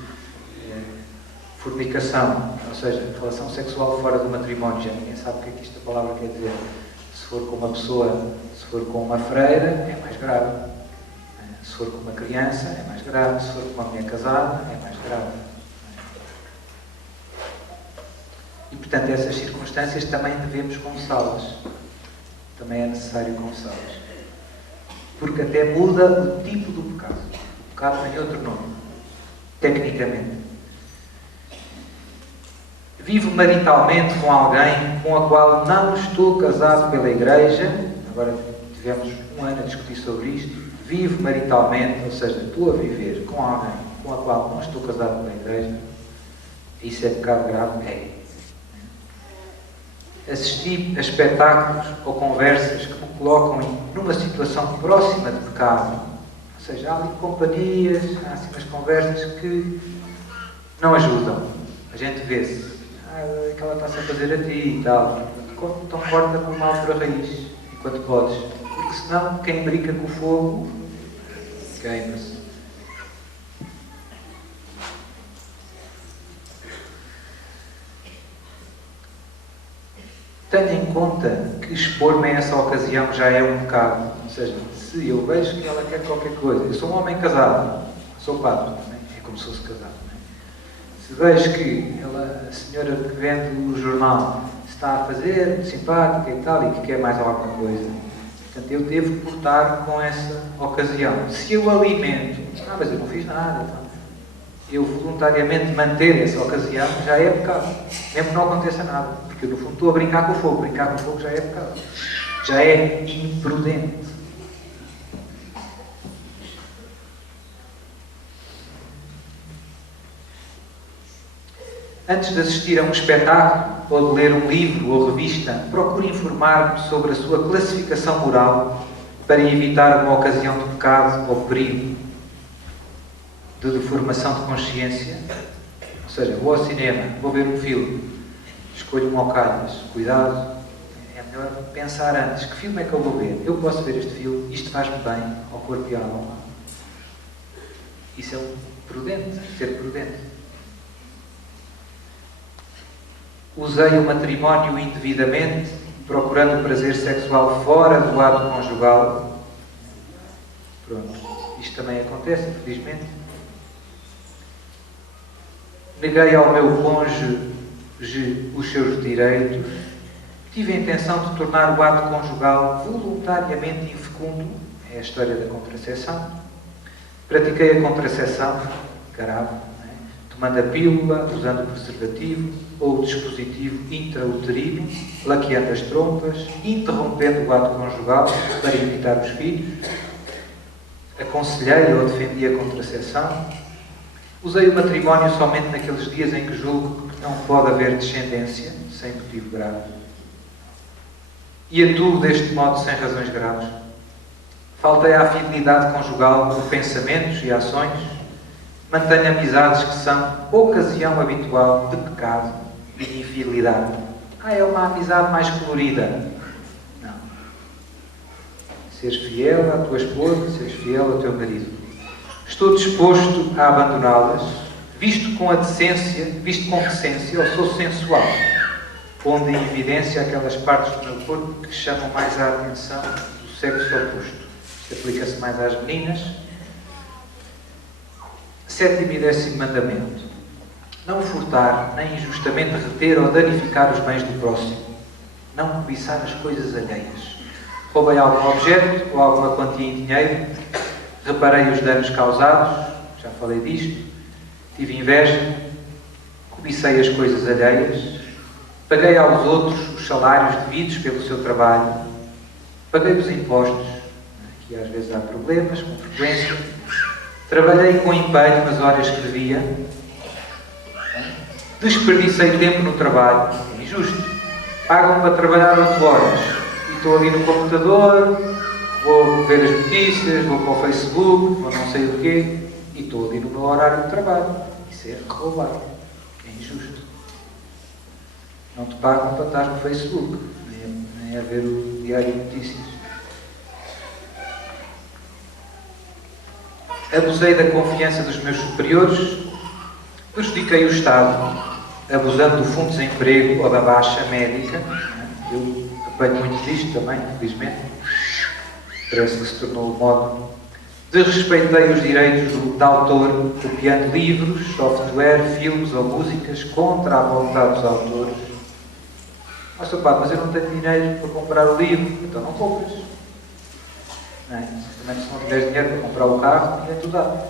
fornicação, ou seja, relação sexual fora do matrimónio, já ninguém sabe o que é que esta palavra quer dizer. Se for com uma pessoa, se for com uma freira, é mais grave. Se for com uma criança, é mais grave. Se for com uma mulher casada, é mais grave. E portanto, essas circunstâncias também devemos confessá-las. Também é necessário confessá-las. Porque até muda o tipo do pecado. O pecado tem outro nome, tecnicamente. Vivo maritalmente com alguém com a qual não estou casado pela Igreja. Agora tivemos um ano a discutir sobre isto. Vivo maritalmente, ou seja, estou a viver com alguém com a qual não estou casado pela Igreja. Isso é pecado grave? É. Assisti a espetáculos ou conversas que me colocam numa situação próxima de pecado. Ou seja, há ali companhias, há assim umas conversas que não ajudam. A gente vê-se. Aquela está-se a fazer a ti e tal. Então corta com o mal por a raiz, enquanto podes. Porque senão, quem brinca com o fogo, queima-se. Tenha em conta que expor-me a essa ocasião já é um pecado. Ou seja, se eu vejo que ela quer qualquer coisa, eu sou um homem casado, sou padre, é como se fosse casado. Se vejo que a senhora que vende o jornal está a fazer, muito simpática e tal, e que quer mais alguma coisa, portanto, eu devo portar com essa ocasião. Se eu alimento, mas eu não fiz nada, então, eu voluntariamente manter essa ocasião já é pecado, mesmo que não aconteça nada, porque eu, no fundo, estou a brincar com o fogo. Brincar com o fogo já é pecado, já é imprudente. Antes de assistir a um espetáculo ou de ler um livro ou revista, procure informar-me sobre a sua classificação moral para evitar uma ocasião de pecado ou perigo de deformação de consciência. Ou seja, vou ao cinema, vou ver um filme, escolho um ao calhas, cuidado, é melhor pensar antes, que filme é que eu vou ver? Eu posso ver este filme, isto faz-me bem ao corpo e à alma. Isso é prudente, ser prudente. Usei o matrimónio indevidamente, procurando prazer sexual fora do ato conjugal. Pronto, isto também acontece, infelizmente. Neguei ao meu cônjuge os seus direitos. Tive a intenção de tornar o ato conjugal voluntariamente infecundo. É a história da contracepção. Pratiquei a contracepção, grave, tomando a pílula, usando o preservativo ou o dispositivo intrauterino, laqueando as trompas, interrompendo o ato conjugal para evitar os filhos. Aconselhei ou defendi a contracepção. Usei o matrimónio somente naqueles dias em que julgo que não pode haver descendência, sem motivo grave. E atuo deste modo sem razões graves. Faltei à fidelidade conjugal por pensamentos e ações. Mantenho amizades que são ocasião habitual de pecado e de infidelidade. É uma amizade mais colorida. Não. Seres fiel à tua esposa, seres fiel ao teu marido. Estou disposto a abandoná-las, visto com decência, ou sou sensual, pondo em evidência aquelas partes do meu corpo que chamam mais a atenção do sexo oposto. Isto aplica-se mais às meninas. 7º e 10º mandamento. Não furtar, nem injustamente reter ou danificar os bens do próximo. Não cobiçar as coisas alheias. Roubei algum objeto ou alguma quantia em dinheiro. Reparei os danos causados. Já falei disto. Tive inveja. Cobicei as coisas alheias. Paguei aos outros os salários devidos pelo seu trabalho. Paguei os impostos. Aqui às vezes há problemas, com frequência. Trabalhei com empenho nas horas que devia. Desperdicei tempo no trabalho. É injusto. Pagam-me para trabalhar 8 horas. E estou ali no computador, vou ver as notícias, vou para o Facebook, vou não sei o quê. E estou ali no meu horário de trabalho. Isso é roubar. É injusto. Não te pagam para estar no Facebook. Nem a ver o diário de notícias. Abusei da confiança dos meus superiores, prejudiquei o Estado, abusando do fundo de desemprego ou da baixa médica. Eu apanho muito disto também, infelizmente. Parece que se tornou o modo. Desrespeitei os direitos do autor, copiando livros, software, filmes ou músicas contra a vontade dos autores. Ó, Sr. Padre, mas eu não tenho dinheiro para comprar o livro. Então não compras. Não é? Também se não tiveres dinheiro para comprar o carro, ninguém te dá.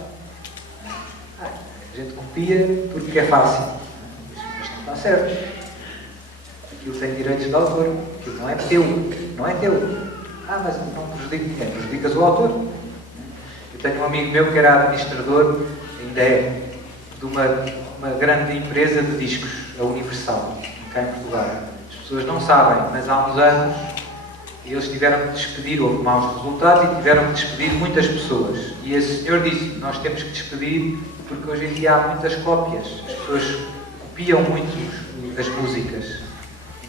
A gente copia porque é fácil. Mas não está certo. Aquilo tem direitos de autor. Aquilo não é teu. Não é teu. Mas não prejudica ninguém. Prejudicas o autor. Eu tenho um amigo meu que era administrador, ainda é, de uma grande empresa de discos, a Universal, cá em Portugal. As pessoas não sabem, mas há uns anos eles tiveram que despedir, houve maus resultados e tiveram que despedir muitas pessoas. E esse senhor disse, nós temos que despedir porque hoje em dia há muitas cópias. As pessoas copiam muito as músicas.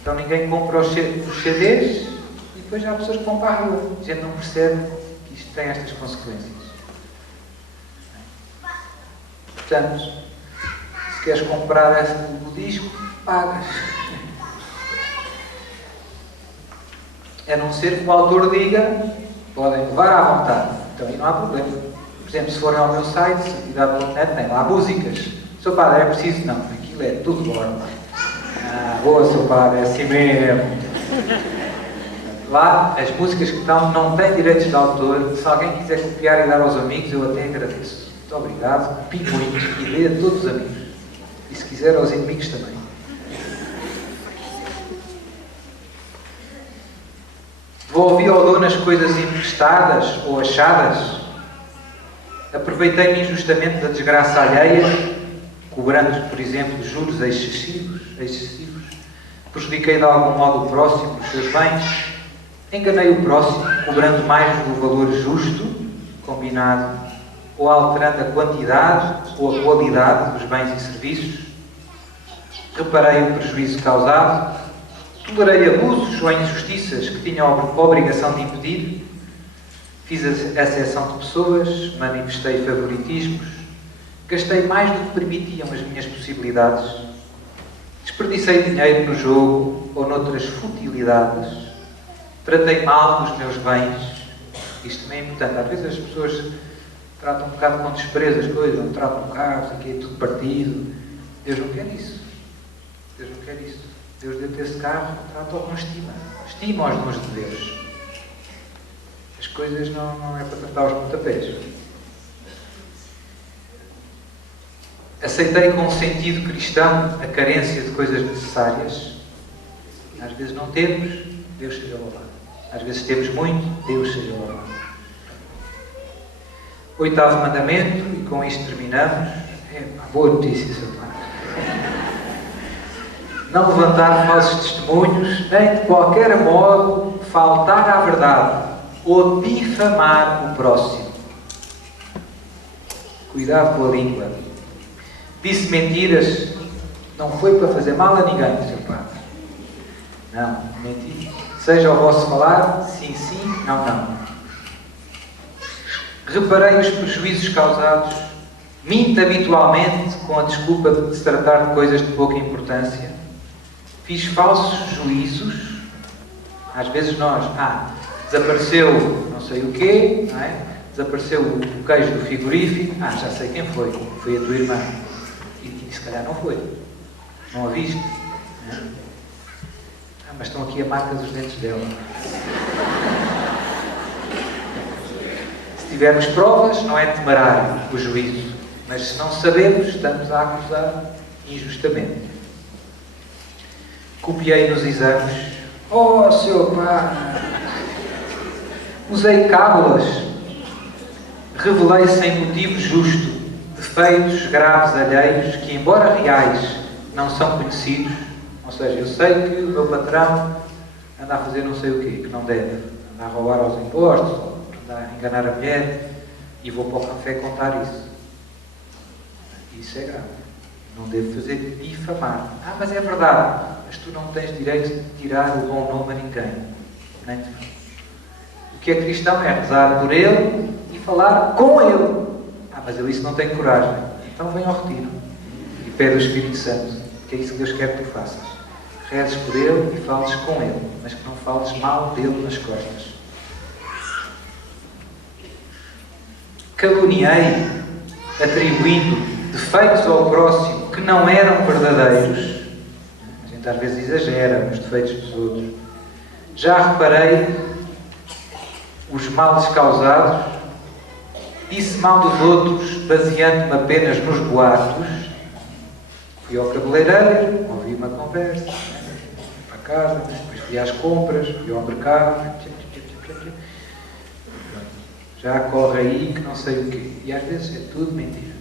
Então ninguém compra os CDs e depois há pessoas que vão para a rua. A gente não percebe que isto tem estas consequências. Portanto, se queres comprar o disco, pagas. A não ser que o autor diga, podem levar à vontade. Então aí não há problema. Por exemplo, se forem ao meu site, santidade.net, tem lá músicas. Sr. Padre, é preciso? Não, aquilo é tudo borla. Boa, Sr. Padre, é assim mesmo. Lá, as músicas que estão não têm direitos de autor. Se alguém quiser copiar e dar aos amigos, eu até agradeço. Muito obrigado, copie muito e dê a todos os amigos. E se quiser aos inimigos também. Devolvi ao dono as coisas emprestadas ou achadas. Aproveitei-me injustamente da desgraça alheia, cobrando, por exemplo, juros excessivos. Prejudiquei de algum modo o próximo, os seus bens. Enganei o próximo, cobrando mais do valor justo, combinado, ou alterando a quantidade ou a qualidade dos bens e serviços. Reparei o prejuízo causado. Tolerei abusos ou injustiças que tinham a obrigação de impedir. Fiz a exceção de pessoas, manifestei favoritismos. Gastei mais do que permitiam as minhas possibilidades. Desperdicei dinheiro no jogo ou noutras futilidades. Tratei mal os meus bens. Isto também é importante. Às vezes as pessoas tratam um bocado com desprezo as coisas, não tratam o carro, aqui é tudo partido. Deus não quer isso. Deus não quer isso. Deus deu-te esse carro, trata-o com estima. Estima os dons de Deus. As coisas não é para tratar os pontapés. Aceitei com sentido cristão a carência de coisas necessárias. Às vezes não temos, Deus seja louvado. Às vezes temos muito, Deus seja louvado. 8º mandamento, e com isto terminamos. É uma boa notícia, Sr. Padre. Não levantar falsos testemunhos, nem de qualquer modo faltar à verdade ou difamar o próximo. Cuidado com a língua. Disse mentiras, não foi para fazer mal a ninguém, Sr. Padre. Não, mentir. Seja o vosso falar, sim, sim, não, não. Reparei os prejuízos causados. Minto habitualmente com a desculpa de se tratar de coisas de pouca importância. Fiz falsos juízos. Às vezes nós, desapareceu não sei o quê, não é? Desapareceu o queijo do frigorífico. Já sei quem foi. Foi a tua irmã. E se calhar não foi. Não a viste. Não é? Mas estão aqui a marca dos dentes dela. Se tivermos provas, não é temerário o juízo. Mas se não sabemos, estamos a acusar injustamente. Copiei nos exames. Oh, Sr. Padre! Usei cábulas. Revelei sem motivo justo defeitos graves alheios que, embora reais, não são conhecidos. Ou seja, eu sei que o meu patrão anda a fazer não sei o quê, que não deve. Anda a roubar aos impostos, ou anda a enganar a mulher, e vou para o café contar isso. Isso é grave. Não devo fazer difamar. Mas é verdade. Mas tu não tens direito de tirar o bom nome a ninguém. Nem tu. O que é cristão é rezar por ele e falar com ele. Mas ele isso não tem coragem. Então vem ao retiro e pede o Espírito Santo, que é isso que Deus quer que tu faças. Rezes por ele e fales com ele, mas que não fales mal dele nas costas. Caluniei, atribuindo defeitos ao próximo que não eram verdadeiros. A gente às vezes exagera nos defeitos dos outros. Já reparei os males causados, disse mal dos outros, baseando-me apenas nos boatos. Fui ao cabeleireiro, ouvi uma conversa, para casa, depois fui às compras, fui ao mercado. Já corre aí que não sei o quê. E às vezes é tudo mentira.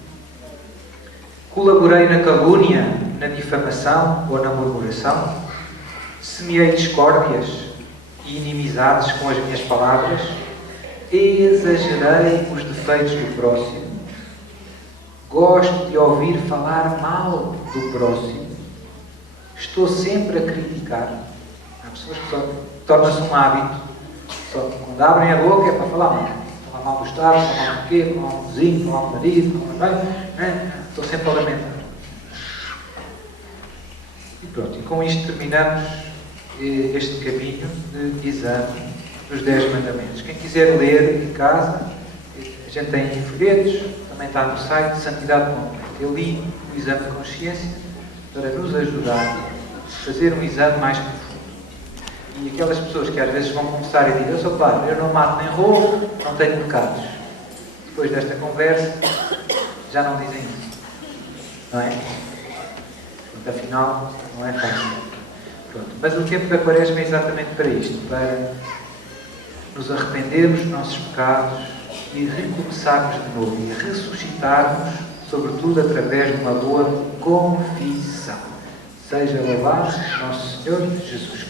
Colaborei na calúnia, na difamação ou na murmuração. Semeei discórdias e inimizades com as minhas palavras. Exagerei os defeitos do próximo. Gosto de ouvir falar mal do próximo. Estou sempre a criticar. Há pessoas que só torna-se um hábito. Só quando abrem a boca é para falar mal. Falar mal do Estado, falar mal do quê, falar mal do vizinho, falar mal do marido, falar mal do... Estou sempre a lamentar. E pronto, e com isto terminamos este caminho de exame dos 10 mandamentos. Quem quiser ler em casa, a gente tem folhetos, também está no site Santidade.net. Eu li o exame de consciência para nos ajudar a fazer um exame mais profundo. E aquelas pessoas que às vezes vão começar a dizer: eu sou padre, eu não mato nem roubo, não tenho pecados. Depois desta conversa, já não dizem isso. Não é? Portanto, afinal, não é fácil. Pronto. Mas o tempo da Quaresma é exatamente para isto, para nos arrependermos dos nossos pecados e recomeçarmos de novo e ressuscitarmos, sobretudo através de uma boa confissão. Seja louvado nosso Senhor Jesus Cristo.